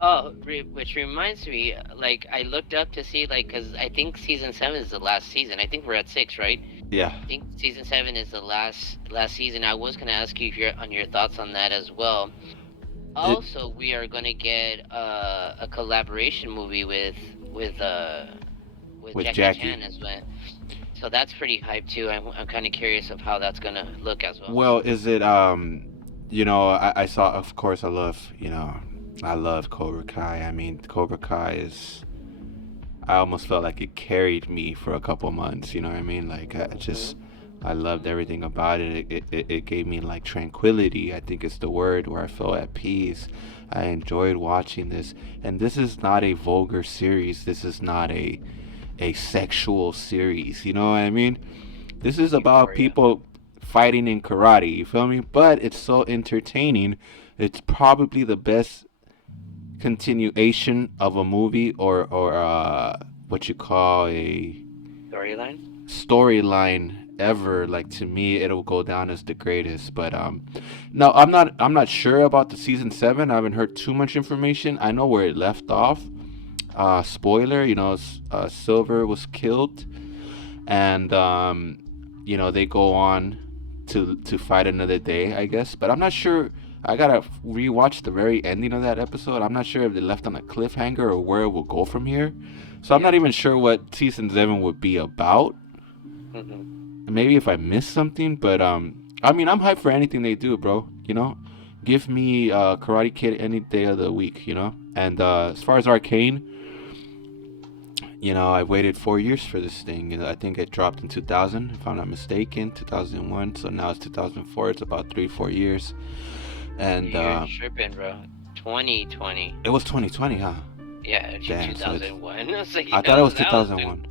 Oh, which reminds me, like, I looked up to see, like, because I think season 7 is the last season. I think we're at 6, right? Yeah. I think season 7 is the last season. I was gonna ask you if you're on your thoughts on that as well. It Also, we are gonna get a collaboration movie with with Jackie Jackie. Chan as well. So that's pretty hype too. I'm kind of curious of how that's gonna look as well. Well, is it I saw, of course, I love Cobra Kai. I mean, Cobra Kai is, I almost felt like it carried me for a couple months, you know what I mean? Like, I loved everything about it. It gave me like tranquility, I think it's the word, where I felt at peace. I enjoyed watching this. And this is not a vulgar series. This is not a sexual series, you know what I mean? This is about Euphoria. people fighting in karate, you feel me? But it's so entertaining. It's probably the best continuation of a movie, or what you call a Storyline. storyline ever. Like, to me, it'll go down as the greatest. But no, I'm not sure about the season 7. I haven't heard too much information. I know where it left off. Spoiler, Silver was killed, and they go on to fight another day, I guess. But I'm not sure. I gotta rewatch the very ending of that episode. I'm not sure if they left on a cliffhanger or where it will go from here. So I'm not even sure what season 7 would be about. Hmm. Maybe if I missed something, but I mean, I'm hyped for anything they do, bro. Give me Karate Kid any day of the week. And as far as Arcane, I waited 4 years for this thing. I think it dropped in 2000, if I'm not mistaken, 2001. So now it's 2004. It's about 3-4 years. And You're tripping, bro. 2020. it was 2020, huh? Yeah, it's Damn, so 2001. I was like, I thought it was that was 2001.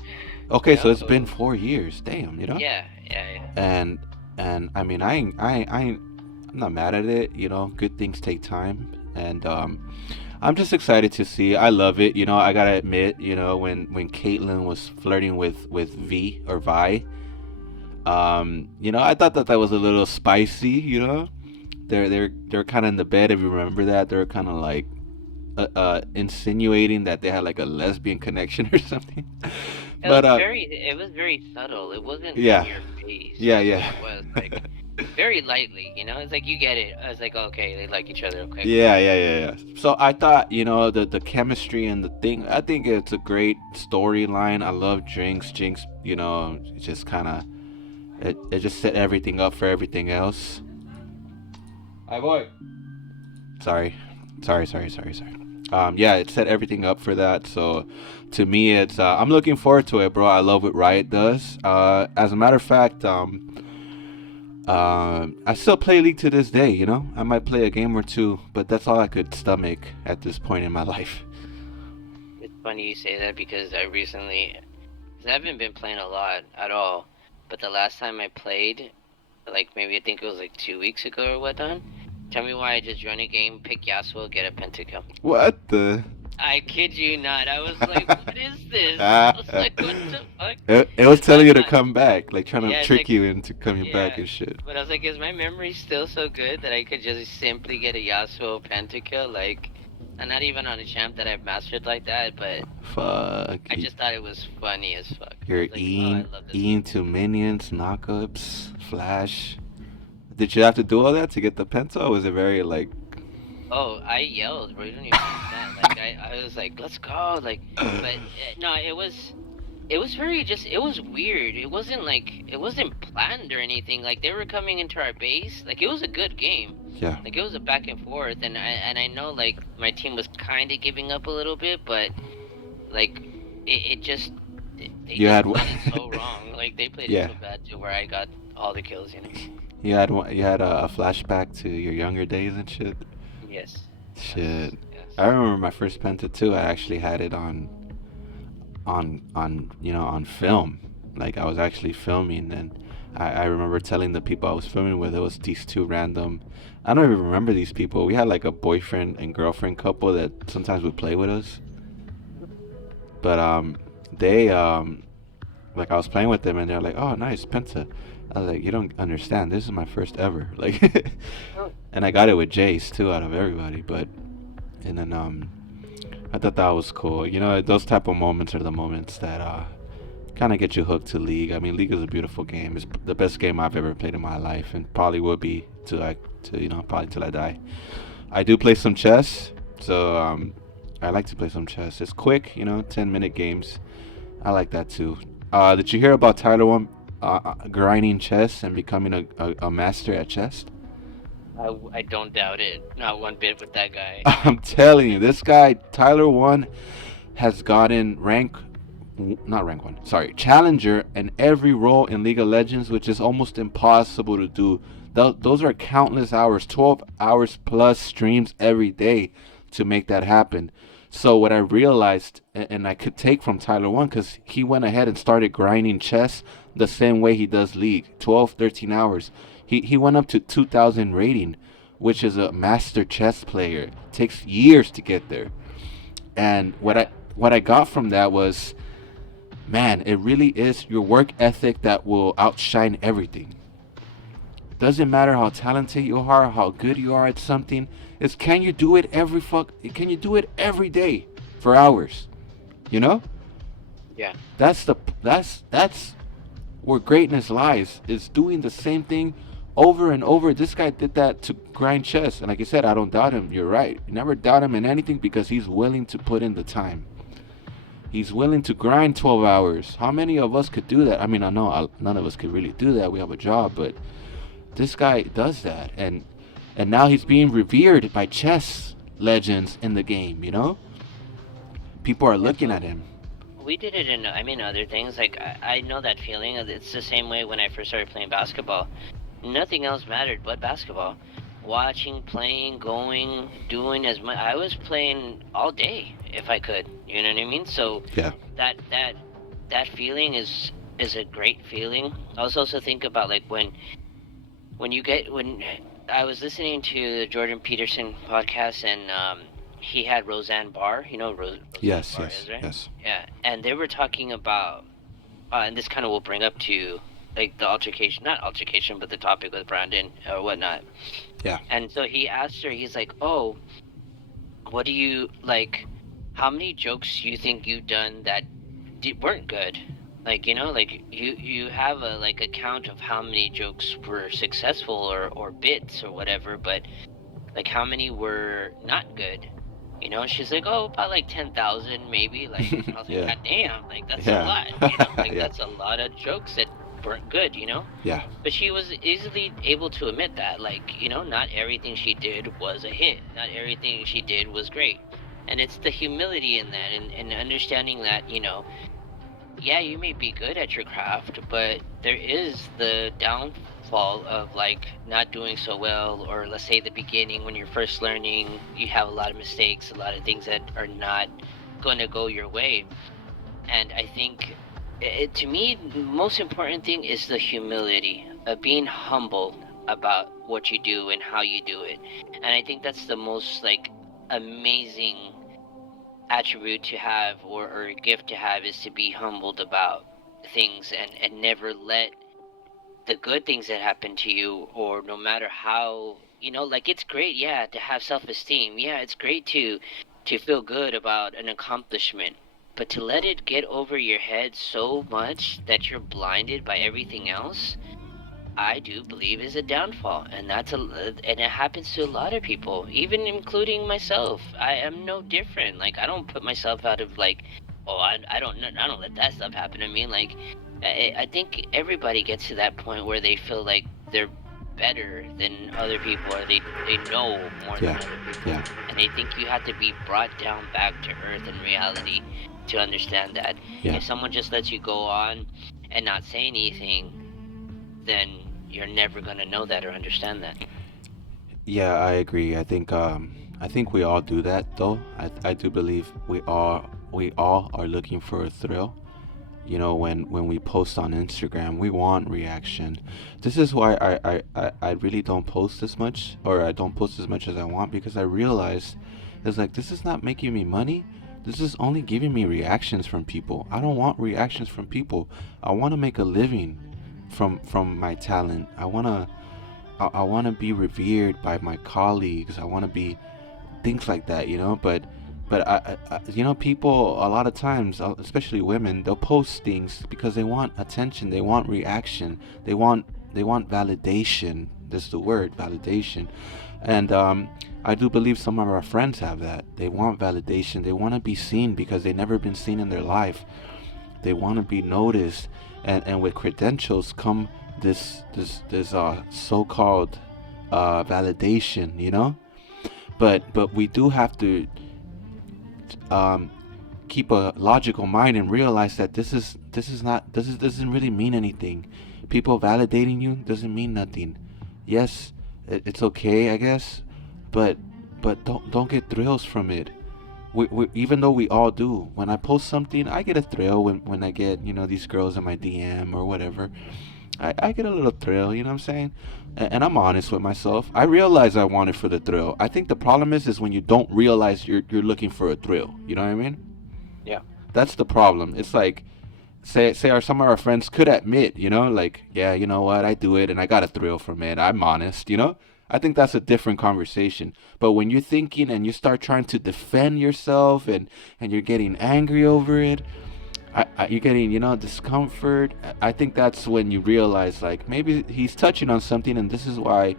Okay, so it's so been 4 years. Damn. yeah, yeah. And I mean, I'm not mad at it. Good things take time, and I'm just excited to see. I love it. I gotta admit, when Caitlyn was flirting with V or Vi, I thought that was a little spicy. They're kind of in the bed. If you remember that, they're kind of like insinuating that they had like a lesbian connection or something. But It was very subtle. It wasn't yeah, in your face. yeah, That's yeah. what it was like, very lightly. It's like you get it. I was like, okay, they like each other. Okay, cool. Yeah. So I thought, the chemistry and the thing. I think it's a great storyline. I love Jinx. Jinx, it just kind of it just set everything up for everything else. Hi, boy. Sorry. Yeah, it set everything up for that. So, to me, it's I'm looking forward to it, bro. I love what Riot does. As a matter of fact, I still play League to this day. I might play a game or two, but that's all I could stomach at this point in my life. It's funny you say that because cause I haven't been playing a lot at all. But the last time I played, like maybe I think it was like 2 weeks ago or whatnot. Tell me why I just run a game, pick Yasuo, get a pentakill. What the? I kid you not. I was like, what is this? I was like, what the fuck? It was telling you to not- come back, like trying Yeah, to it's trick like- you into coming back yeah. and shit. But I was like, is my memory still so good that I could just simply get a Yasuo pentakill? Like, I'm not even on a champ that I've mastered like that, but Fuck. I just thought it was funny as fuck. I You're was like, eating, I love this. eating to minions, knockups, flash. Did you have to do all that to get the penta? Or was it very like? Oh, I yelled, bro. You don't even understand. Like, I was like, let's go. Like, but no, it was it was weird. It wasn't planned or anything. Like, they were coming into our base. Like, it was a good game. Yeah. Like, it was a back and forth. And I know, like, my team was kind of giving up a little bit, but, like, they You just had played it so wrong. Like, they played Yeah. it so bad, too, where I got all the kills, You had a flashback to your younger days and shit. Yes. Shit. Yes. I remember my first penta too. I actually had it on on film. Like, I was actually filming, and I remember telling the people I was filming with, it was these two random. I don't even remember these people. We had like a boyfriend and girlfriend couple that sometimes would play with us. But they like, I was playing with them, and they're like, "Oh, nice penta." I was like, "You don't understand. This is my first ever." Like, and I got it with Jace too, out of everybody. But and then I thought that was cool. Those type of moments are the moments that kind of get you hooked to League. I mean, League is a beautiful game. It's the best game I've ever played in my life, and probably will be probably till I die. I do play some chess, so I like to play some chess. It's quick, 10-minute games. I like that too. Did you hear about Tyler One grinding chess and becoming a master at chess? I don't doubt it, not one bit with that guy. I'm telling you, this guy Tyler One has gotten not rank one, sorry, challenger in every role in League of Legends, which is almost impossible to do. Those are countless hours, 12 hours plus streams every day to make that happen. So what I realized, and I could take from Tyler One, because he went ahead and started grinding chess the same way he does League, 12, 13 hours. He went up to 2,000 rating, which is a master chess player. It takes years to get there. And what I got from that was, man, it really is your work ethic that will outshine everything. Doesn't matter how talented you are, how good you are at something. It's can you do it every day for hours? You know? Yeah. That's where greatness lies, is doing the same thing over and over. This guy did that to grind chess, and like I said, I don't doubt him. You're right. You never doubt him in anything because he's willing to put in the time. He's willing to grind 12 hours. How many of us could do that? I mean, I know none of us could really do that. We have a job, but this guy does that, and now he's being revered by chess legends in the game. People are looking at him. We did it in, other things. Like, I know that feeling. It's the same way when I first started playing basketball. Nothing else mattered but basketball. Watching, playing, going, doing as much. I was playing all day if I could. You know what I mean? So Yeah. that feeling is a great feeling. I also think about like when I was listening to the Jordan Peterson podcast, and he had Roseanne Barr. Roseanne Yes, Barr yes, is, right? yes. Yeah, and they were talking about, and this kind of will bring up to like the altercation, not altercation, but the topic with Brandon or whatnot. Yeah. And so he asked her, he's like, "Oh, what do you like? How many jokes you think you've done that weren't good? Like, like you have a count of how many jokes were successful or bits or whatever, but like how many were not good?" She's like, "Oh, about like 10,000 maybe." Like, I was like, Yeah. "God damn, like that's Yeah. a lot." Like Yeah. that's a lot of jokes that weren't good. Yeah. But she was easily able to admit that, like, not everything she did was a hit. Not everything she did was great. And it's the humility in that, and understanding that, yeah, you may be good at your craft, but there is the downfall of like not doing so well, or let's say the beginning when you're first learning, you have a lot of mistakes, a lot of things that are not going to go your way. And I think to me, the most important thing is the humility of being humble about what you do and how you do it. And I think that's the most like amazing attribute to have, or a gift to have, is to be humbled about things, and never let the good things that happen to you, or no matter how, like, it's great, yeah, to have self-esteem. Yeah, it's great to feel good about an accomplishment, but to let it get over your head so much that you're blinded by everything else, I do believe is a downfall, and and it happens to a lot of people, even including myself. I am no different. Like, I don't put myself out of like, oh, I don't let that stuff happen to me. Like, I think everybody gets to that point where they feel like they're better than other people, or they know more than Yeah. other people, Yeah. and they think you have to be brought down back to earth and reality to understand that. Yeah. If someone just lets you go on and not say anything, then you're never gonna know that or understand that. Yeah, I agree. I think we all do that though. I do believe we all are looking for a thrill. When we post on Instagram, we want reaction. This is why I really don't post as much, or I don't post as much as I want, because I realize it's like, this is not making me money. This is only giving me reactions from people. I don't want reactions from people. I want to make a living from my talent. I want to be revered by my colleagues. I want to be things like that, but But you know, people a lot of times, especially women, they'll post things because they want attention, they want reaction, they want validation. That's the word, validation. And I do believe some of our friends have that. They want validation. They want to be seen because they've never been seen in their life. They want to be noticed, and with credentials come this so-called validation, you know. But we do have to um, keep a logical mind and realize that this doesn't really mean anything. People validating you doesn't mean nothing. Yes, it's okay, I guess, but don't get thrills from it. Even though we all do. When I post something, I get a thrill when I get, you know, these girls in my DM or whatever. I get a little thrill, you know what I'm saying? And I'm honest with myself. I realize I want it for the thrill. I think the problem is when you don't realize you're looking for a thrill. You know what I mean? Yeah. That's the problem. It's like some of our friends could admit, you know, like, yeah, you know what, I do it and I got a thrill from it. I'm honest, you know? I think that's a different conversation. But when you're thinking and you start trying to defend yourself and you're getting angry over it, you're getting, you know, discomfort. I think that's when you realize, like, maybe he's touching on something, and this is why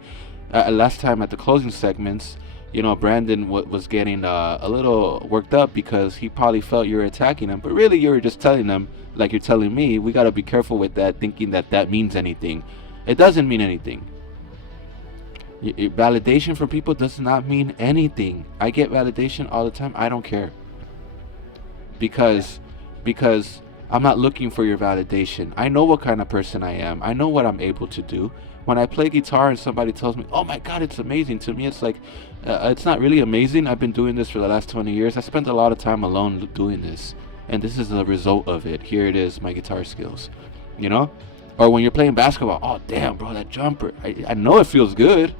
last time at the closing segments, you know, Brandon was getting a little worked up because he probably felt you were attacking him, but really you were just telling him, like you're telling me, we got to be careful with that, thinking that that means anything. It doesn't mean anything. Validation from people does not mean anything. I get validation all the time. I don't care. Because I'm not looking for your validation. I know what kind of person I am. I know what I'm able to do. When I play guitar and somebody tells me, "Oh my God, it's amazing," to me it's like, it's not really amazing. I've been doing this for the last 20 years. I spent a lot of time alone doing this, and this is the result of it. Here it is, my guitar skills, you know. Or when you're playing basketball, oh damn, bro, that jumper. I know it feels good.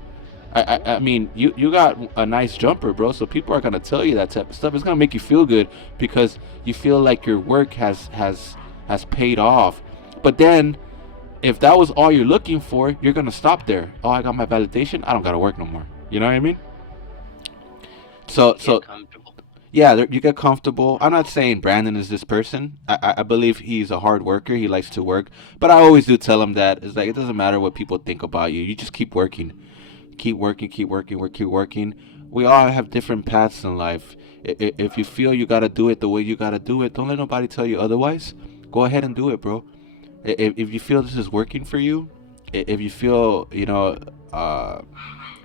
I mean, you got a nice jumper, bro. So people are gonna tell you that type of stuff. It's gonna make you feel good because you feel like your work has paid off. But then, if that was all you're looking for, you're gonna stop there. Oh, I got my validation. I don't gotta work no more. You know what I mean? So Comfortable. yeah, you get comfortable. I'm not saying Brandon is this person. I believe he's a hard worker. He likes to work. But I always do tell him that it's like it doesn't matter what people think about you. You just keep working. Keep working, keep working, keep working. We all have different paths in life. If you feel you gotta do it the way you gotta do it, don't let nobody tell you otherwise. Go ahead and do it, bro. If you feel this is working for you, if you feel, you know,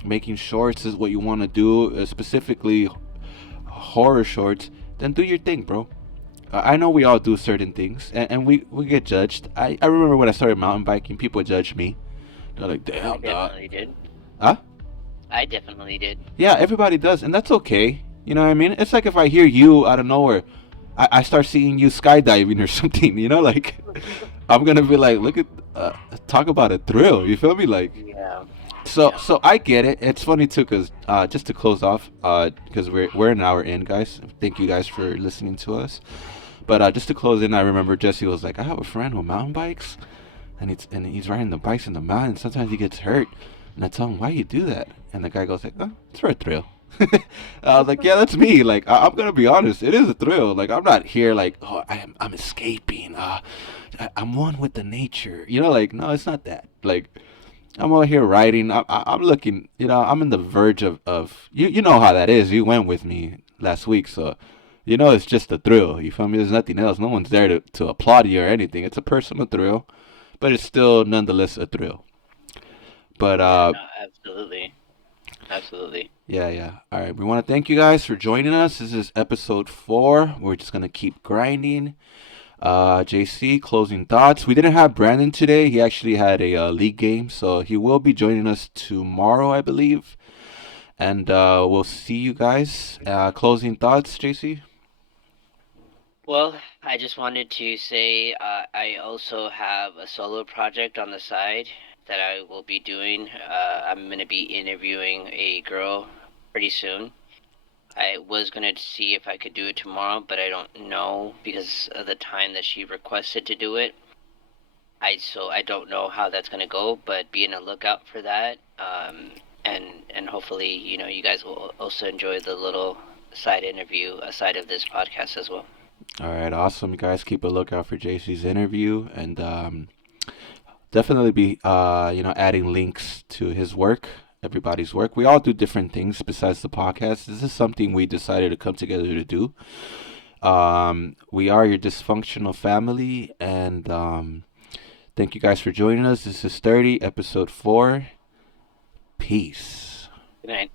making shorts is what you want to do, specifically horror shorts, then do your thing, bro. I know we all do certain things, and we get judged. I remember when I started mountain biking, people judged me. They're like, I damn, dog. definitely did. Huh? I definitely did. Yeah, everybody does, and that's okay. You know what I mean? It's like if I hear you out of nowhere, I start seeing you skydiving or something. You know, like I'm gonna be like, look at, talk about a thrill. You feel me? Like, Yeah. so I get it. It's funny too, cause just to close off, because we're an hour in, guys. Thank you guys for listening to us. But just to close in, I remember Jesse was like, I have a friend who mountain bikes, and he's riding the bikes in the mountain. Sometimes he gets hurt. And I tell him, why you do that? And the guy goes like, oh, it's for a thrill. I was like, yeah, that's me. Like, I'm going to be honest. It is a thrill. Like, I'm not here like, oh, I'm escaping. I'm one with the nature. You know, like, no, it's not that. Like, I'm out here riding. I'm looking, you know, I'm in the verge of you know how that is. You went with me last week. So, you know, it's just a thrill. You feel me? There's nothing else. No one's there to applaud you or anything. It's a personal thrill. But it's still nonetheless a thrill. But No, absolutely. yeah. All right, we want to thank you guys for joining us. This is episode 4. We're just gonna keep grinding. JC, closing thoughts. We didn't have Brandon today. He actually had a league game, so he will be joining us tomorrow, I believe. And we'll see you guys. Closing thoughts, JC. Well, I just wanted to say I also have a solo project on the side that I will be doing. I'm going to be interviewing a girl pretty soon. I was going to see if I could do it tomorrow, but I don't know because of the time that she requested to do it. So I don't know how that's going to go, but be on a lookout for that. And hopefully, you know, you guys will also enjoy the little side interview aside of this podcast as well. All right, awesome. You guys keep a lookout for JC's interview, and definitely be adding links to his work, everybody's work. We all do different things besides the podcast. This is something we decided to come together to do. We are your dysfunctional family, and thank you guys for joining us. This is 30, episode 4. Peace. Good night.